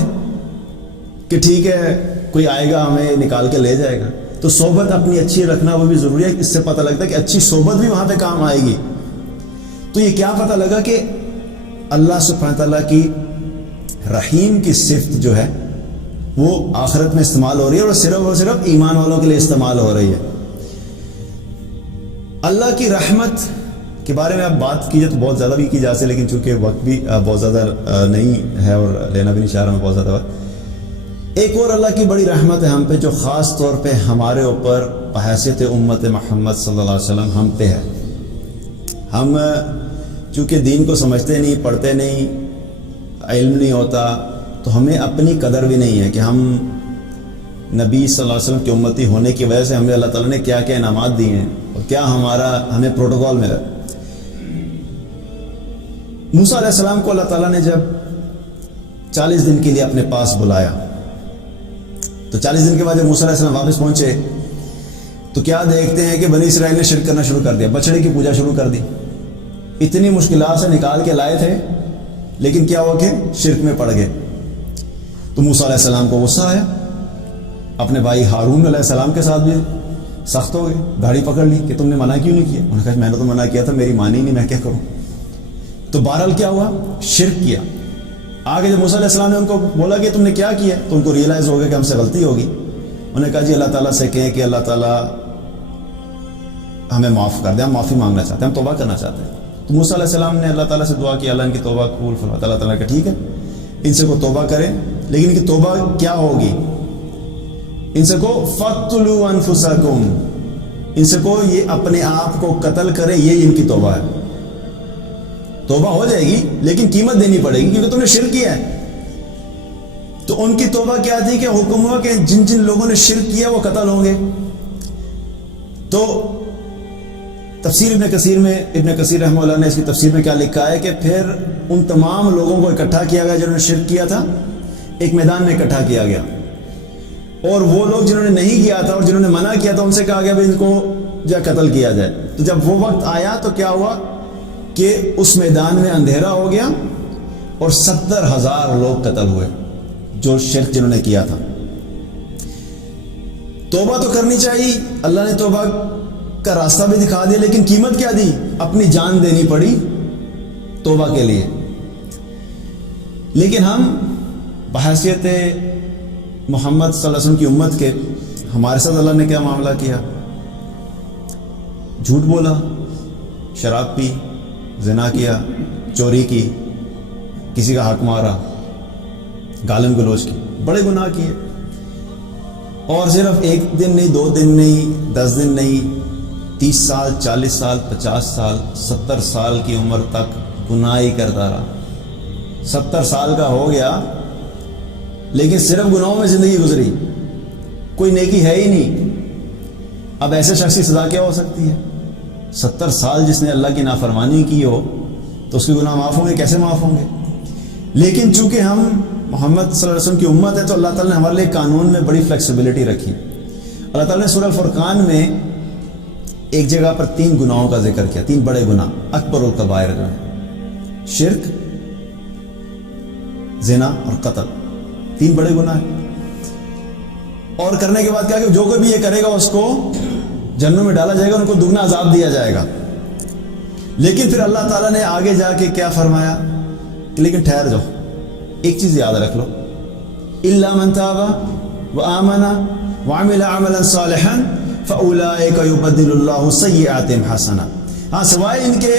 کہ ٹھیک ہے کوئی آئے گا ہمیں نکال کے لے جائے گا. تو صحبت اپنی اچھی رکھنا وہ بھی ضروری ہے. اس سے پتہ لگتا ہے کہ اچھی صحبت بھی وہاں پہ کام آئے گی. تو یہ کیا پتہ لگا کہ اللہ سبحانہ تعالیٰ کی رحیم کی صفت جو ہے وہ آخرت میں استعمال ہو رہی ہے اور صرف ایمان والوں کے لیے استعمال ہو رہی ہے. اللہ کی رحمت کے بارے میں اب بات کی جائے تو بہت زیادہ بھی کی جا سکے، لیکن چونکہ وقت بھی بہت زیادہ نہیں ہے اور لینا بھی نہیں چاہ رہا ہوں بہت زیادہ وقت. ایک اور اللہ کی بڑی رحمت ہے ہم پہ جو خاص طور پہ ہمارے اوپر بحیثیت امت محمد صلی اللہ علیہ وسلم ہم پہ ہے. ہم چونکہ دین کو سمجھتے نہیں، پڑھتے نہیں، علم نہیں ہوتا، تو ہمیں اپنی قدر بھی نہیں ہے کہ ہم نبی صلی اللہ علیہ وسلم کی امتی ہونے کی وجہ سے ہمیں اللہ تعالیٰ نے کیا کیا انعامات دیے ہیں اور کیا ہمیں پروٹوکول ملا. موسیٰ علیہ السلام کو اللہ تعالیٰ نے جب 40 دن کے لیے اپنے پاس بلایا تو 40 دن کے بعد جب موسیٰ علیہ السلام واپس پہنچے تو کیا دیکھتے ہیں کہ بنی اسرائیل نے شرک کرنا شروع کر دیا، بچڑے کی پوجا شروع کر دی. اتنی مشکلات سے نکال کے لائے تھے لیکن کیا ہوا کہ شرک میں پڑ گئے. تو موسیٰ علیہ السلام کو غصہ آیا، اپنے بھائی ہارون علیہ السلام کے ساتھ بھی سخت ہو گئے، گاڑی پکڑ لی کہ تم نے منع کیوں نہیں کیا. انہوں نے کہا میں نے تو منع کیا تھا، میری مانی نہیں، میں کیا کروں. تو بہرحال کیا ہوا، شرک کیا. آگے جب موسیٰ علیہ السلام نے ان کو بولا کہ تم نے کیا کیا تو ان کو ریئلائز ہو گیا کہ ہم سے غلطی ہوگی. انہوں نے کہا جی اللہ تعالیٰ سے کہیں کہ اللہ تعالیٰ ہمیں معاف کر دیں، ہم معافی مانگنا چاہتے ہیں، ہم توبہ کرنا چاہتے ہیں. تو موسیٰ علیہ السلام نے اللہ تعالیٰ سے دعا کی اللہ ان کی توبہ قبول فرما. اللہ تعالیٰ کہ ٹھیک ہے ان سے کو توبہ کرے، لیکن ان کی توبہ کیا ہوگی، ان سے کو فَقْتُلُوا أَنفُسَكُمْ، ان سے کو یہ اپنے آپ کو قتل کرے، یہ ان کی توبہ ہے. توبہ ہو جائے گی لیکن قیمت دینی پڑے گی کیونکہ تم نے شرک کیا ہے. تو ان کی توبہ کیا تھی کہ حکم ہوا کہ جن جن لوگوں نے شرک کیا وہ قتل ہوں گے. تو تفسیر ابن کثیر میں ابن کثیر رحمہ اللہ نے اس کی تفسیر میں کیا لکھا ہے کہ پھر ان تمام لوگوں کو اکٹھا کیا گیا جنہوں نے شرک کیا تھا، ایک میدان میں اکٹھا کیا گیا، اور وہ لوگ جنہوں نے نہیں کیا تھا اور جنہوں نے منع کیا تھا ان سے کہا گیا بھائی ان کو جو قتل کیا جائے. تو جب وہ وقت آیا تو کیا ہوا کہ اس میدان میں اندھیرا ہو گیا اور 70,000 لوگ قتل ہوئے جو شرک جنہوں نے کیا تھا. توبہ تو کرنی چاہیے، اللہ نے توبہ کا راستہ بھی دکھا دیا، لیکن قیمت کیا دی، اپنی جان دینی پڑی توبہ کے لیے. لیکن ہم بحیثیت محمد صلی اللہ علیہ وسلم کی امت کے ہمارے ساتھ اللہ نے کیا معاملہ کیا، جھوٹ بولا، شراب پی، زنا کیا، چوری کی، کسی کا حق مارا، گالم گلوچ کی، بڑے گناہ کیے. اور صرف ایک دن نہیں، 2 دن نہیں، 10 دن نہیں، 30 سال، 40 سال، 50 سال، 70 سال کی عمر تک گناہ ہی کرتا رہا. 70 سال کا ہو گیا لیکن صرف گناہوں میں زندگی گزری، کوئی نیکی ہے ہی نہیں. اب ایسے شخص کی سزا کیا ہو سکتی ہے؟ 70 سال جس نے اللہ کی نافرمانی کی ہو تو اس کے گناہ معاف ہوں گے؟ کیسے معاف ہوں گے؟ لیکن چونکہ ہم محمد صلی اللہ علیہ وسلم کی امت ہے تو اللہ تعالیٰ نے ہمارے لیے قانون میں بڑی فلیکسیبلٹی رکھی. اللہ تعالیٰ نے سورہ الفرقان میں ایک جگہ پر 3 گناہوں کا ذکر کیا، 3 بڑے گناہ، اکبر الکبائر جو ہیں، شرک، زنا اور قتل، 3 بڑے گناہ ہیں. اور کرنے کے بعد کیا کہ جو کوئی بھی یہ کرے گا اس کو جہنم میں ڈالا جائے گا، ان کو دگنا عذاب دیا جائے گا. لیکن پھر اللہ تعالیٰ نے آگے جا کے کیا فرمایا کہ لیکن ٹھہر جاؤ، ایک چیز یاد رکھ لو، الا من تاب وآمن وعمل عملا صالحا فاولئک یبدل اللہ سیئاتہم حسنات. ہاں سوائے ان کے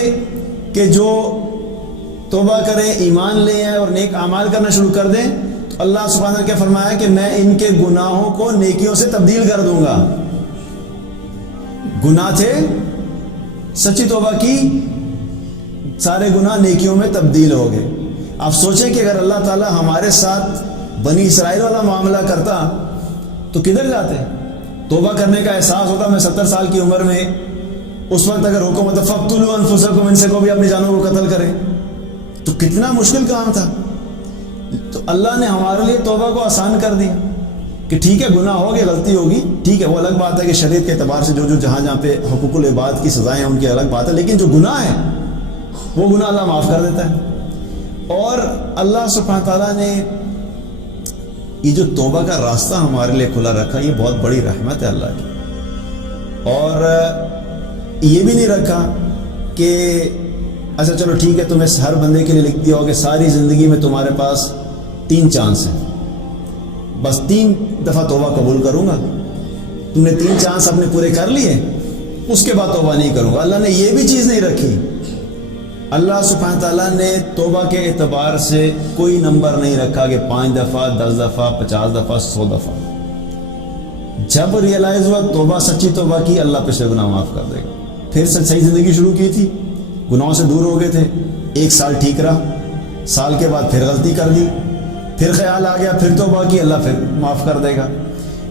کہ جو توبہ کریں، ایمان لے آئیں اور نیک اعمال کرنا شروع کر دیں، تو اللہ سبحانہ نے کیا فرمایا کہ میں ان کے گناہوں کو نیکیوں سے تبدیل کر دوں گا. گناہ تھے، سچی توبہ کی، سارے گناہ نیکیوں میں تبدیل ہو گئے. آپ سوچیں کہ اگر اللہ تعالیٰ ہمارے ساتھ بنی اسرائیل والا معاملہ کرتا تو کدھر جاتے؟ توبہ کرنے کا احساس ہوتا میں 70 سال کی عمر میں، اس وقت اگر حکم ہوتا فقتلوا انفسکم، ان سے کو بھی اپنی جانوں کو قتل کریں، تو کتنا مشکل کام تھا۔ تو اللہ نے ہمارے لیے توبہ کو آسان کر دیا کہ ٹھیک ہے گناہ ہوگی، غلطی ہوگی، ٹھیک ہے، وہ الگ بات ہے کہ شریعت کے اعتبار سے جو جہاں پہ حقوق العباد کی سزائیں ہیں ان کی الگ بات ہے، لیکن جو گناہ ہے وہ گناہ اللہ معاف کر دیتا ہے۔ اور اللہ سبحانہ تعالیٰ نے یہ جو توبہ کا راستہ ہمارے لیے کھلا رکھا، یہ بہت بڑی رحمت ہے اللہ کی۔ اور یہ بھی نہیں رکھا کہ اچھا چلو ٹھیک ہے، تمہیں ہر بندے کے لیے لکھ دیا ہو کہ ساری زندگی میں تمہارے پاس 3 چانس ہیں، بس 3 دفعہ توبہ قبول کروں گا، تم نے 3 چانس اپنے پورے کر لیے، اس کے بعد توبہ نہیں کروں گا۔ اللہ نے یہ بھی چیز نہیں رکھی۔ اللہ سبحانہ تعالیٰ نے توبہ کے اعتبار سے کوئی نمبر نہیں رکھا کہ 5 دفعہ 10 دفعہ 50 دفعہ 100 دفعہ۔ جب ریئلائز ہوا توبہ، سچی توبہ کی، اللہ پچھلے گناہ معاف کر دے گا۔ پھر صحیح زندگی شروع کی تھی، گناہوں سے دور ہو گئے تھے، 1 سال ٹھیک رہا، سال کے بعد پھر غلطی کر دی، پھر خیال آ گیا، پھر توبہ کی، اللہ پھر معاف کر دے گا۔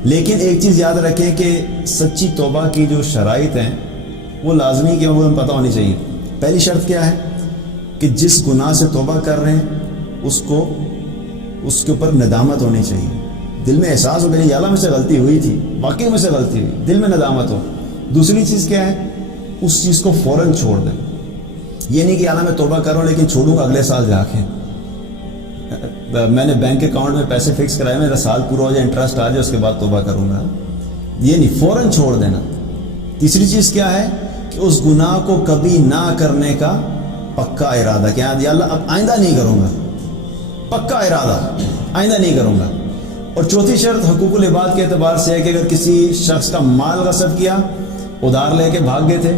لیکن ایک چیز یاد رکھیں کہ سچی توبہ کی جو شرائط ہیں وہ لازمی کہ وہ ہمیں پتہ ہونی چاہیے۔ پہلی شرط کیا ہے کہ جس گناہ سے توبہ کر رہے ہیں اس کے اوپر ندامت ہونی چاہیے، دل میں احساس ہو کہ یا اللہ مجھ سے غلطی ہوئی تھی، واقعی مجھ سے غلطی ہوئی، دل میں ندامت ہو۔ دوسری چیز کیا ہے، اس چیز کو فوراً چھوڑ دیں۔ یہ نہیں کہ یا اللہ میں توبہ کر رہا ہوں لیکن چھوڑوں گا اگلے سال جا کے، میں نے بینک اکاؤنٹ میں پیسے فکس کرائے، میرا سال پورا ہو جائے، انٹرسٹ آ جائے، اس کے بعد توبہ کروں گا، یہ نہیں، فوراً چھوڑ دینا۔ تیسری چیز کیا ہے کہ اس گناہ کو کبھی نہ کرنے کا پکا ارادہ، کہ یا اللہ اب آئندہ نہیں کروں گا، پکا ارادہ، آئندہ نہیں کروں گا۔ اور چوتھی شرط حقوق العباد کے اعتبار سے ہے کہ اگر کسی شخص کا مال غصب کیا، ادھار لے کے بھاگ گئے تھے،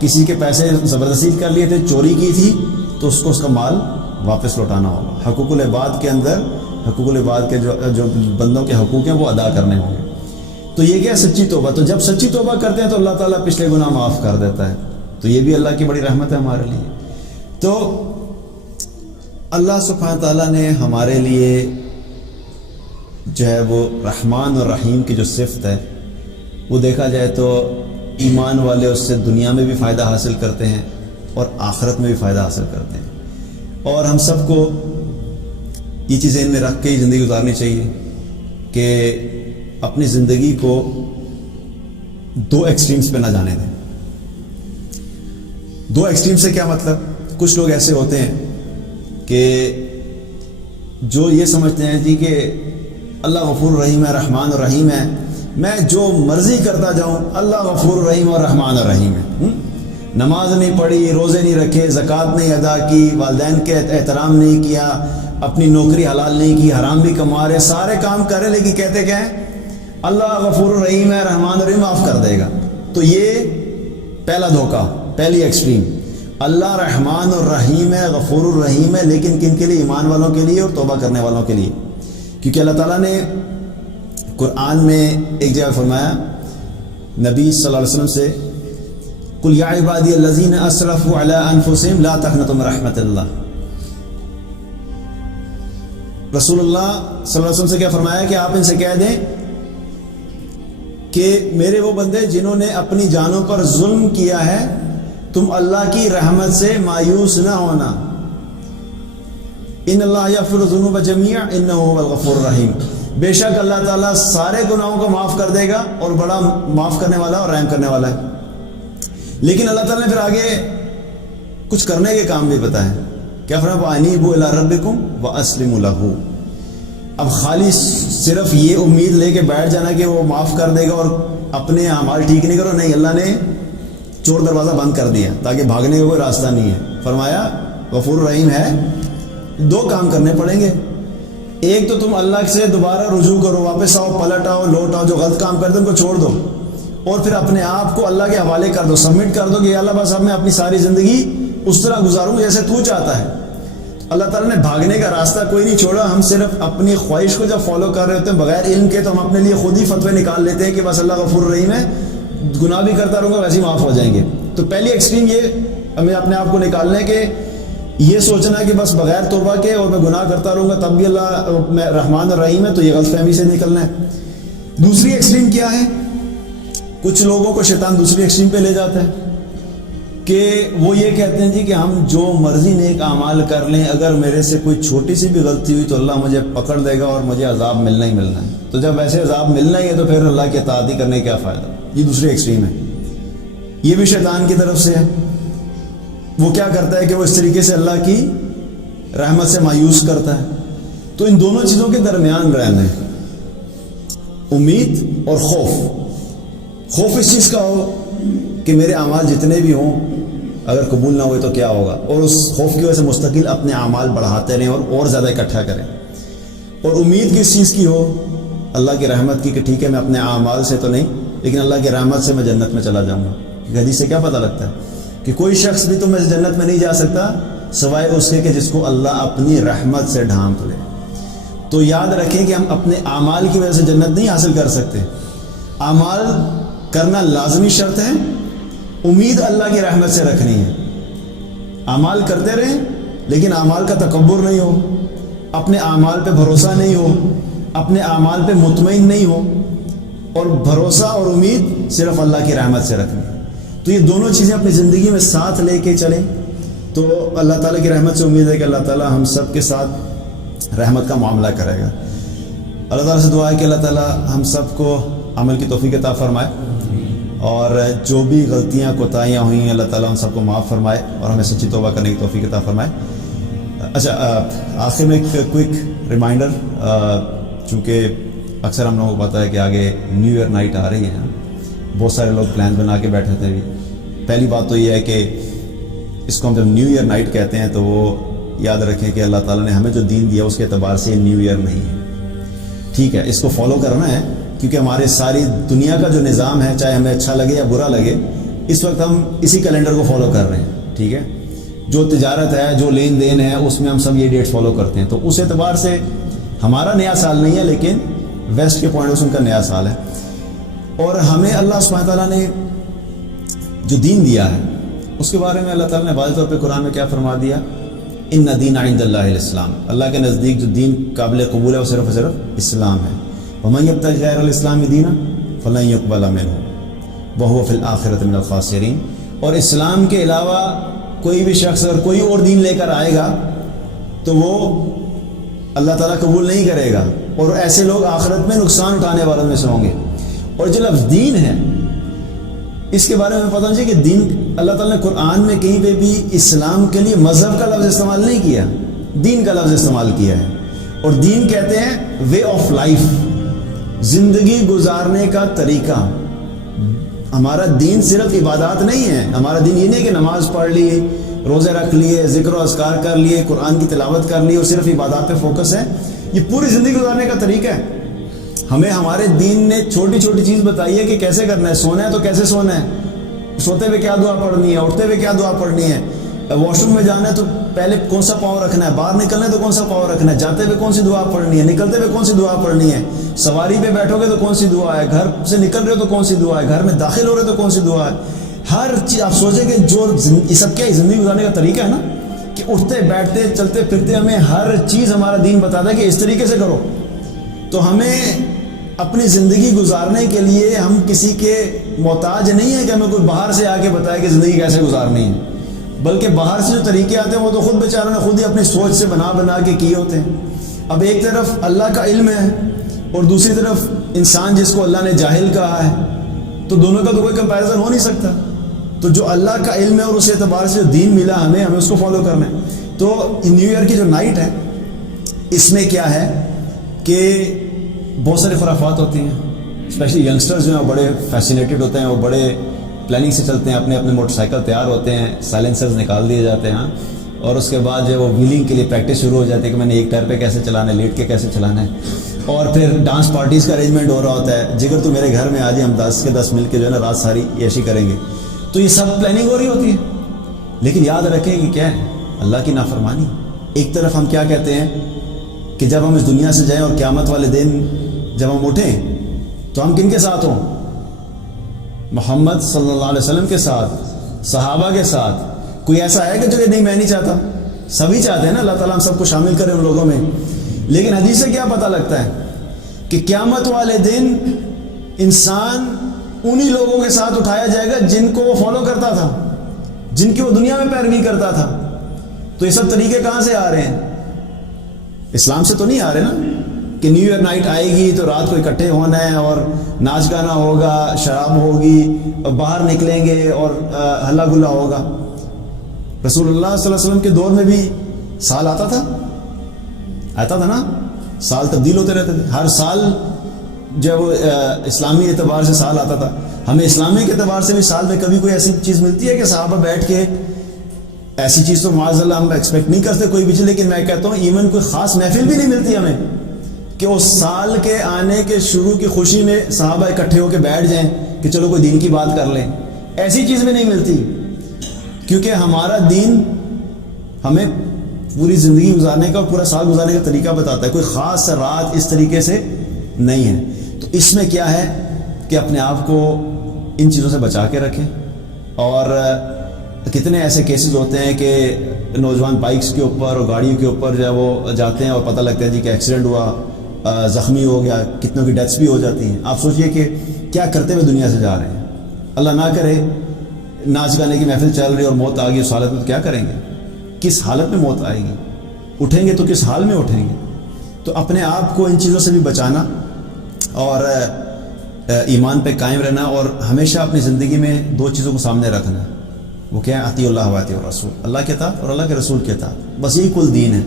کسی کے پیسے زبردستی کر لیے تھے، چوری کی تھی، تو اس کو اس کا مال واپس لوٹانا ہوگا۔ حقوق العباد کے اندر حقوق العباد کے جو بندوں کے حقوق ہیں وہ ادا کرنے ہوں گے۔ تو یہ کیا سچی توبہ، تو جب سچی توبہ کرتے ہیں تو اللہ تعالیٰ پچھلے گناہ معاف کر دیتا ہے، تو یہ بھی اللہ کی بڑی رحمت ہے ہمارے لیے۔ تو اللہ سبحانہ تعالیٰ نے ہمارے لیے جو ہے وہ رحمان اور رحیم کی جو صفت ہے وہ دیکھا جائے تو ایمان والے اس سے دنیا میں بھی فائدہ حاصل کرتے ہیں اور آخرت میں بھی فائدہ حاصل کرتے ہیں۔ اور ہم سب کو یہ چیزیں ان میں رکھ کے ہی زندگی گزارنی چاہیے کہ اپنی زندگی کو 2 ایکسٹریمز پہ نہ جانے دیں۔ 2 ایکسٹریم سے کیا مطلب، کچھ لوگ ایسے ہوتے ہیں کہ جو یہ سمجھتے ہیں جی کہ اللہ غفور الرحیم ہے، رحمان الرحیم ہے، میں جو مرضی کرتا جاؤں، اللہ غفور الرحیم اور رحمان الرحیم ہے۔ نماز نہیں پڑھی، روزے نہیں رکھے، زکوٰۃ نہیں ادا کی، والدین کے احترام نہیں کیا، اپنی نوکری حلال نہیں کی، حرام بھی کما رہے، سارے کام کر رہے، لیکن کہتے کیا ہیں اللہ غفور الرحیم ہے، رحمان الرحیم، معاف کر دے گا۔ تو یہ پہلا دھوکہ، پہلی ایکسٹریم۔ اللہ رحمان الرحیم ہے، غفور الرحیم ہے، لیکن کن کے لیے؟ ایمان والوں کے لیے اور توبہ کرنے والوں کے لیے۔ کیونکہ اللہ تعالیٰ نے قرآن میں ایک جگہ فرمایا نبی صلی اللہ علیہ وسلم سے، قل یا عبادی الذین اسرفوا علی انفسہم لا تقنطوا من رحمت اللہ۔ رسول اللہ صلی اللہ علیہ وسلم سے کیا فرمایا کہ آپ ان سے کہہ دیں کہ میرے وہ بندے جنہوں نے اپنی جانوں پر ظلم کیا ہے، تم اللہ کی رحمت سے مایوس نہ ہونا، ان اللہ یغفر الذنوب جميعا انہ هو الغفور الرحیم، بے شک اللہ تعالیٰ سارے گناہوں کو معاف کر دے گا اور بڑا معاف کرنے والا اور رحم کرنے والا ہے۔ لیکن اللہ تعالیٰ نے پھر آگے کچھ کرنے کے کام بھی بتائے، کیا فرمایا وَأَنِيبُوا إِلَىٰ رَبِّكُمْ وَأَسْلِمُوا لَهُ۔ اب خالی صرف یہ امید لے کے بیٹھ جانا کہ وہ معاف کر دے گا اور اپنے اعمال ٹھیک نہیں کرو، نہیں، اللہ نے چور دروازہ بند کر دیا تاکہ بھاگنے کا کوئی راستہ نہیں ہے۔ فرمایا غفور الرحیم ہے، 2 کام کرنے پڑیں گے۔ ایک تو تم اللہ سے دوبارہ رجوع کرو، واپس آؤ، پلٹ آؤ، لوٹ آؤ، جو غلط کام کرتے ان کو چھوڑ دو، اور پھر اپنے آپ کو اللہ کے حوالے کر دو، سبمٹ کر دو کہ اللہ بس اب میں اپنی ساری زندگی اس طرح گزاروں جیسے تو چاہتا ہے۔ اللہ تعالیٰ نے بھاگنے کا راستہ کوئی نہیں چھوڑا، ہم صرف اپنی خواہش کو جب فالو کر رہے ہوتے ہیں بغیر علم کے، تو ہم اپنے لیے خود ہی فتوے نکال لیتے ہیں کہ بس اللہ غفور الرحیم ہے، گناہ بھی کرتا رہوں گا ویسے ہی معاف ہو جائیں گے۔ تو پہلی ایکسٹریم یہ ہمیں اپنے آپ کو نکالنا ہے کہ یہ سوچنا کہ بس بغیر توبہ کے اور میں گناہ کرتا رہوں گا تب بھی اللہ رحمان الرحیم ہے، تو یہ غلط فہمی سے نکلنا ہے۔ دوسری ایکسٹریم کیا ہے کچھ لوگوں کو شیطان دوسری ایکسٹریم پہ لے جاتا ہے کہ وہ یہ کہتے ہیں جی کہ ہم جو مرضی نیک اعمال کر لیں، اگر میرے سے کوئی چھوٹی سی بھی غلطی ہوئی تو اللہ مجھے پکڑ دے گا اور مجھے عذاب ملنا ہی ملنا ہے، تو جب ویسے عذاب ملنا ہی ہے تو پھر اللہ کی اطاعت کرنے کا کیا فائدہ۔ یہ دوسری ایکسٹریم ہے، یہ بھی شیطان کی طرف سے ہے۔ وہ کیا کرتا ہے کہ وہ اس طریقے سے اللہ کی رحمت سے مایوس کرتا ہے۔ تو ان دونوں چیزوں کے درمیان رہنا ہے، امید اور خوف۔ خوف اس چیز کا ہو کہ میرے اعمال جتنے بھی ہوں اگر قبول نہ ہوئے تو کیا ہوگا، اور اس خوف کی وجہ سے مستقل اپنے اعمال بڑھاتے رہیں اور زیادہ اکٹھا کریں۔ اور امید کس چیز کی ہو؟ اللہ کی رحمت کی، کہ ٹھیک ہے میں اپنے اعمال سے تو نہیں لیکن اللہ کی رحمت سے میں جنت میں چلا جاؤں گا۔ حدیث سے کیا پتہ لگتا ہے کہ کوئی شخص بھی تم جنت میں نہیں جا سکتا سوائے اس کے کہ جس کو اللہ اپنی رحمت سے ڈھانپ لے۔ تو یاد رکھیں کہ ہم اپنے اعمال کی وجہ سے جنت نہیں حاصل کر سکتے، اعمال کرنا لازمی شرط ہے، امید اللہ کی رحمت سے رکھنی ہے۔ اعمال کرتے رہیں لیکن اعمال کا تکبر نہیں ہو، اپنے اعمال پہ بھروسہ نہیں ہو، اپنے اعمال پہ مطمئن نہیں ہو، اور بھروسہ اور امید صرف اللہ کی رحمت سے رکھنی ہے۔ تو یہ دونوں چیزیں اپنی زندگی میں ساتھ لے کے چلیں تو اللہ تعالیٰ کی رحمت سے امید ہے کہ اللہ تعالیٰ ہم سب کے ساتھ رحمت کا معاملہ کرے گا۔ اللہ تعالیٰ سے دعا ہے کہ اللہ تعالیٰ ہم سب کو عمل کی توفیق عطا فرمائے، اور جو بھی غلطیاں کوتاہیاں ہوئی ہیں اللہ تعالیٰ ہم سب کو معاف فرمائے اور ہمیں سچی توبہ کرنے کی توفیق عطا فرمائے۔ اچھا، آخر میں ایک کوئک ریمائنڈر، چونکہ اکثر ہم لوگوں کو پتہ ہے کہ آگے نیو ایئر نائٹ آ رہی ہے، بہت سارے لوگ پلان بنا کے بیٹھے تھے بھی۔ پہلی بات تو یہ ہے کہ اس کو ہم جب نیو ایئر نائٹ کہتے ہیں تو وہ یاد رکھیں کہ اللہ تعالیٰ نے ہمیں جو دین دیا اس کے اعتبار سے نیو ایئر نہیں ہے، ٹھیک ہے؟ اس کو فالو کرنا ہے کیونکہ ہمارے ساری دنیا کا جو نظام ہے، چاہے ہمیں اچھا لگے یا برا لگے، اس وقت ہم اسی کیلنڈر کو فالو کر رہے ہیں، ٹھیک ہے؟ جو تجارت ہے، جو لین دین ہے، اس میں ہم سب یہ ڈیٹ فالو کرتے ہیں، تو اس اعتبار سے ہمارا نیا سال نہیں ہے لیکن ویسٹ کے پوائنٹ سے ان کا نیا سال ہے۔ اور ہمیں اللہ سبحانہ تعالیٰ نے جو دین دیا ہے اس کے بارے میں اللہ تعالیٰ نے واضح طور پہ قرآن میں کیا فرما دیا؟ ان دین عند اللہ الاسلام، اللہ کے نزدیک جو دین قابل قبول ہے وہ صرف اور صرف اسلام ہے۔ ومن یبتغی غیر الاسلام دینا فلن یقبل منہ وہو فی الآخرۃ من الخاسرین، اور اسلام کے علاوہ کوئی بھی شخص اگر کوئی اور دین لے کر آئے گا تو وہ اللہ تعالیٰ قبول نہیں کرے گا، اور ایسے لوگ آخرت میں نقصان اٹھانے والوں میں سے ہوں گے۔ اور جو لفظ دین ہے اس کے بارے میں پتہ نہیں کہ دین، اللہ تعالیٰ نے قرآن میں کہیں پہ بھی اسلام کے لیے مذہب کا لفظ استعمال نہیں کیا، دین کا لفظ استعمال کیا ہے۔ اور دین کہتے ہیں وے آف لائف، زندگی گزارنے کا طریقہ۔ ہمارا دین صرف عبادات نہیں ہے، ہمارا دین یہ نہیں کہ نماز پڑھ لی، روزے رکھ لیے، ذکر و اذکار کر لیے، قرآن کی تلاوت کر لی اور صرف عبادات پہ فوکس ہے۔ یہ پوری زندگی گزارنے کا طریقہ ہے۔ ہمیں ہمارے دین نے چھوٹی چھوٹی چیز بتائی ہے کہ کیسے کرنا ہے۔ سونا ہے تو کیسے سونا ہے، سوتے ہوئے کیا دعا پڑھنی ہے، اٹھتے ہوئے کیا دعا پڑھنی ہے، واش روم میں جانا ہے تو پہلے کون سا پاؤں رکھنا ہے، باہر نکلنا ہے تو کون سا پاؤں رکھنا ہے، جاتے ہوئے کون سی دعا پڑھنی ہے، نکلتے ہوئے کون سی دعا پڑھنی ہے، سواری پہ بیٹھو گے تو کون سی دعا ہے، گھر سے نکل رہے ہو تو کون سی دعا ہے، گھر میں داخل ہو رہے ہو تو کون سی دعا ہے۔ ہر چیز آپ سوچیں کہ جو یہ سب کیا زندگی گزارنے کا طریقہ ہے نا، کہ اٹھتے بیٹھتے چلتے پھرتے ہمیں ہر چیز ہمارا دین بتاتا ہے کہ اس طریقے سے کرو۔ تو ہمیں اپنی زندگی گزارنے کے لیے ہم کسی کے محتاج نہیں ہیں کہ ہمیں کوئی باہر سے آ کے بتائے کہ زندگی کیسے گزارنی ہے، بلکہ باہر سے جو طریقے آتے ہیں وہ تو خود بیچاروں نے خود ہی اپنی سوچ سے بنا بنا کے کیے ہوتے ہیں۔ اب ایک طرف اللہ کا علم ہے اور دوسری طرف انسان جس کو اللہ نے جاہل کہا ہے، تو دونوں کا تو کوئی کمپیریزن ہو نہیں سکتا۔ تو جو اللہ کا علم ہے اور اس اعتبار سے جو دین ملا ہمیں اس کو فالو کرنا ہے۔ تو نیو ایئر کی جو نائٹ ہے اس میں کیا ہے کہ بہت سارے خرافات ہوتی ہیں، اسپیشلی ینگسٹرز جو ہیں وہ بڑے فیسینیٹڈ ہوتے ہیں، وہ بڑے پلاننگ سے چلتے ہیں، اپنے اپنے موٹر سائیکل تیار ہوتے ہیں، سائلنسرز نکال دیے جاتے ہیں، اور اس کے بعد جو ہے وہ ویلنگ کے لیے پریکٹس شروع ہو جاتی ہے کہ میں نے ایک ٹائر پہ کیسے چلانا ہے، لیٹ کے کیسے چلانا ہے، اور پھر ڈانس پارٹیز کا ارینجمنٹ ہو رہا ہوتا ہے، جگر تو میرے گھر میں آ جائے، ہم 10 کے 10 مل کے جو ہے نا رات ساری عیشی کریں گے۔ تو یہ سب پلاننگ ہو رہی ہوتی ہے، لیکن یاد رکھیں کہ کیا ہے اللہ کی نافرمانی۔ ایک طرف ہم کیا کہتے ہیں کہ جب ہم اس دنیا سے جائیں اور قیامت والے دن جب ہم اٹھیں تو ہم کن کے ساتھ ہوں؟ محمد صلی اللہ علیہ وسلم کے ساتھ، صحابہ کے ساتھ۔ کوئی ایسا ہے کہ جو کہ نہیں میں نہیں چاہتا؟ سبھی چاہتے ہیں نا، اللہ تعالیٰ ہم سب کو شامل کرے ان لوگوں میں۔ لیکن حدیث سے کیا پتہ لگتا ہے کہ قیامت والے دن انسان انہی لوگوں کے ساتھ اٹھایا جائے گا جن کو وہ فالو کرتا تھا، جن کی وہ دنیا میں پیروی کرتا تھا۔ تو یہ سب طریقے کہاں سے آ رہے ہیں؟ اسلام سے تو نہیں آ رہے نا، کہ نیو ایئر نائٹ آئے گی تو رات کو اکٹھے ہونا ہے اور ناچ گانا ہوگا، شراب ہوگی، باہر نکلیں گے اور ہلا گلا ہوگا۔ رسول اللہ صلی اللہ علیہ وسلم کے دور میں بھی سال آتا تھا نا، سال تبدیل ہوتے رہتے تھے، ہر سال جب اسلامی اعتبار سے سال آتا تھا۔ ہمیں اسلامی کے اعتبار سے بھی سال میں کبھی کوئی ایسی چیز ملتی ہے کہ صحابہ بیٹھ کے، ایسی چیز تو معاذ اللہ ہم ایکسپیکٹ نہیں کرتے کوئی بھی چیز، لیکن میں کہتا ہوں ایون کوئی خاص محفل بھی نہیں ملتی ہمیں کہ اس سال کے آنے کے شروع کی خوشی میں صحابہ اکٹھے ہو کے بیٹھ جائیں کہ چلو کوئی دین کی بات کر لیں۔ ایسی چیز بھی نہیں ملتی، کیونکہ ہمارا دین ہمیں پوری زندگی گزارنے کا اور پورا سال گزارنے کا طریقہ بتاتا ہے، کوئی خاص رات اس طریقے سے نہیں ہے۔ تو اس میں کیا ہے کہ اپنے آپ کو ان چیزوں سے بچا کے رکھیں۔ اور کتنے ایسے کیسز ہوتے ہیں کہ نوجوان بائکس کے اوپر اور گاڑیوں کے اوپر جو ہے وہ جاتے ہیں اور پتہ لگتا ہے جی کہ ایکسیڈنٹ ہوا، زخمی ہو گیا، کتنوں کی ڈیتھس بھی ہو جاتی ہیں۔ آپ سوچئے کہ کیا کرتے ہوئے دنیا سے جا رہے ہیں۔ اللہ نہ کرے ناچ گانے کی محفل چل رہی اور موت آ گئی، اس حالت میں تو کیا کریں گے؟ کس حالت میں موت آئے گی؟ اٹھیں گے تو کس حال میں اٹھیں گے؟ تو اپنے آپ کو ان چیزوں سے بھی بچانا اور ایمان پہ قائم رہنا، اور ہمیشہ اپنی زندگی میں دو چیزوں کو سامنے رکھنا، وہ کیا ہے؟ اطیع اللہ و اطیع الرسول، اللہ کے اطاعت اور اللہ کے رسول کے اطاعت، بس یہی کل دین ہے۔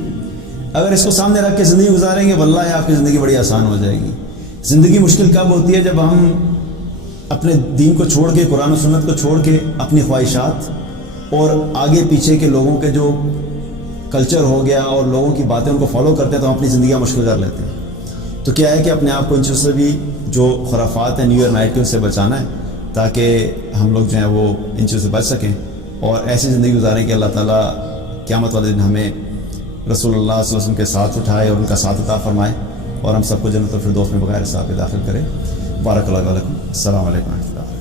اگر اس کو سامنے رکھ کے زندگی گزاریں گے واللہ آپ کی زندگی بڑی آسان ہو جائے گی۔ زندگی مشکل کب ہوتی ہے؟ جب ہم اپنے دین کو چھوڑ کے، قرآن و سنت کو چھوڑ کے اپنی خواہشات اور آگے پیچھے کے لوگوں کے جو کلچر ہو گیا اور لوگوں کی باتیں ان کو فالو کرتے ہیں تو ہم اپنی زندگیاں مشکل کر لیتے ہیں۔ تو کیا ہے کہ اپنے آپ کو ان چیزوں سے بھی، جو خرافات ہیں نیو ایئر نائٹ کے، ان سے بچانا ہے تاکہ ہم لوگ جو ہیں وہ ان چیزوں سے بچ سکیں اور ایسی زندگی گزاریں کہ اللہ تعالیٰ قیامت والے دن ہمیں رسول اللہ صلی اللہ علیہ وسلم کے ساتھ اٹھائے اور ان کا ساتھ عطا فرمائے اور ہم سب کو جنت الفردوس میں بغیر حساب کے داخل کرے۔ بارک اللہ علیکم، السلام علیکم ورحمۃ اللہ۔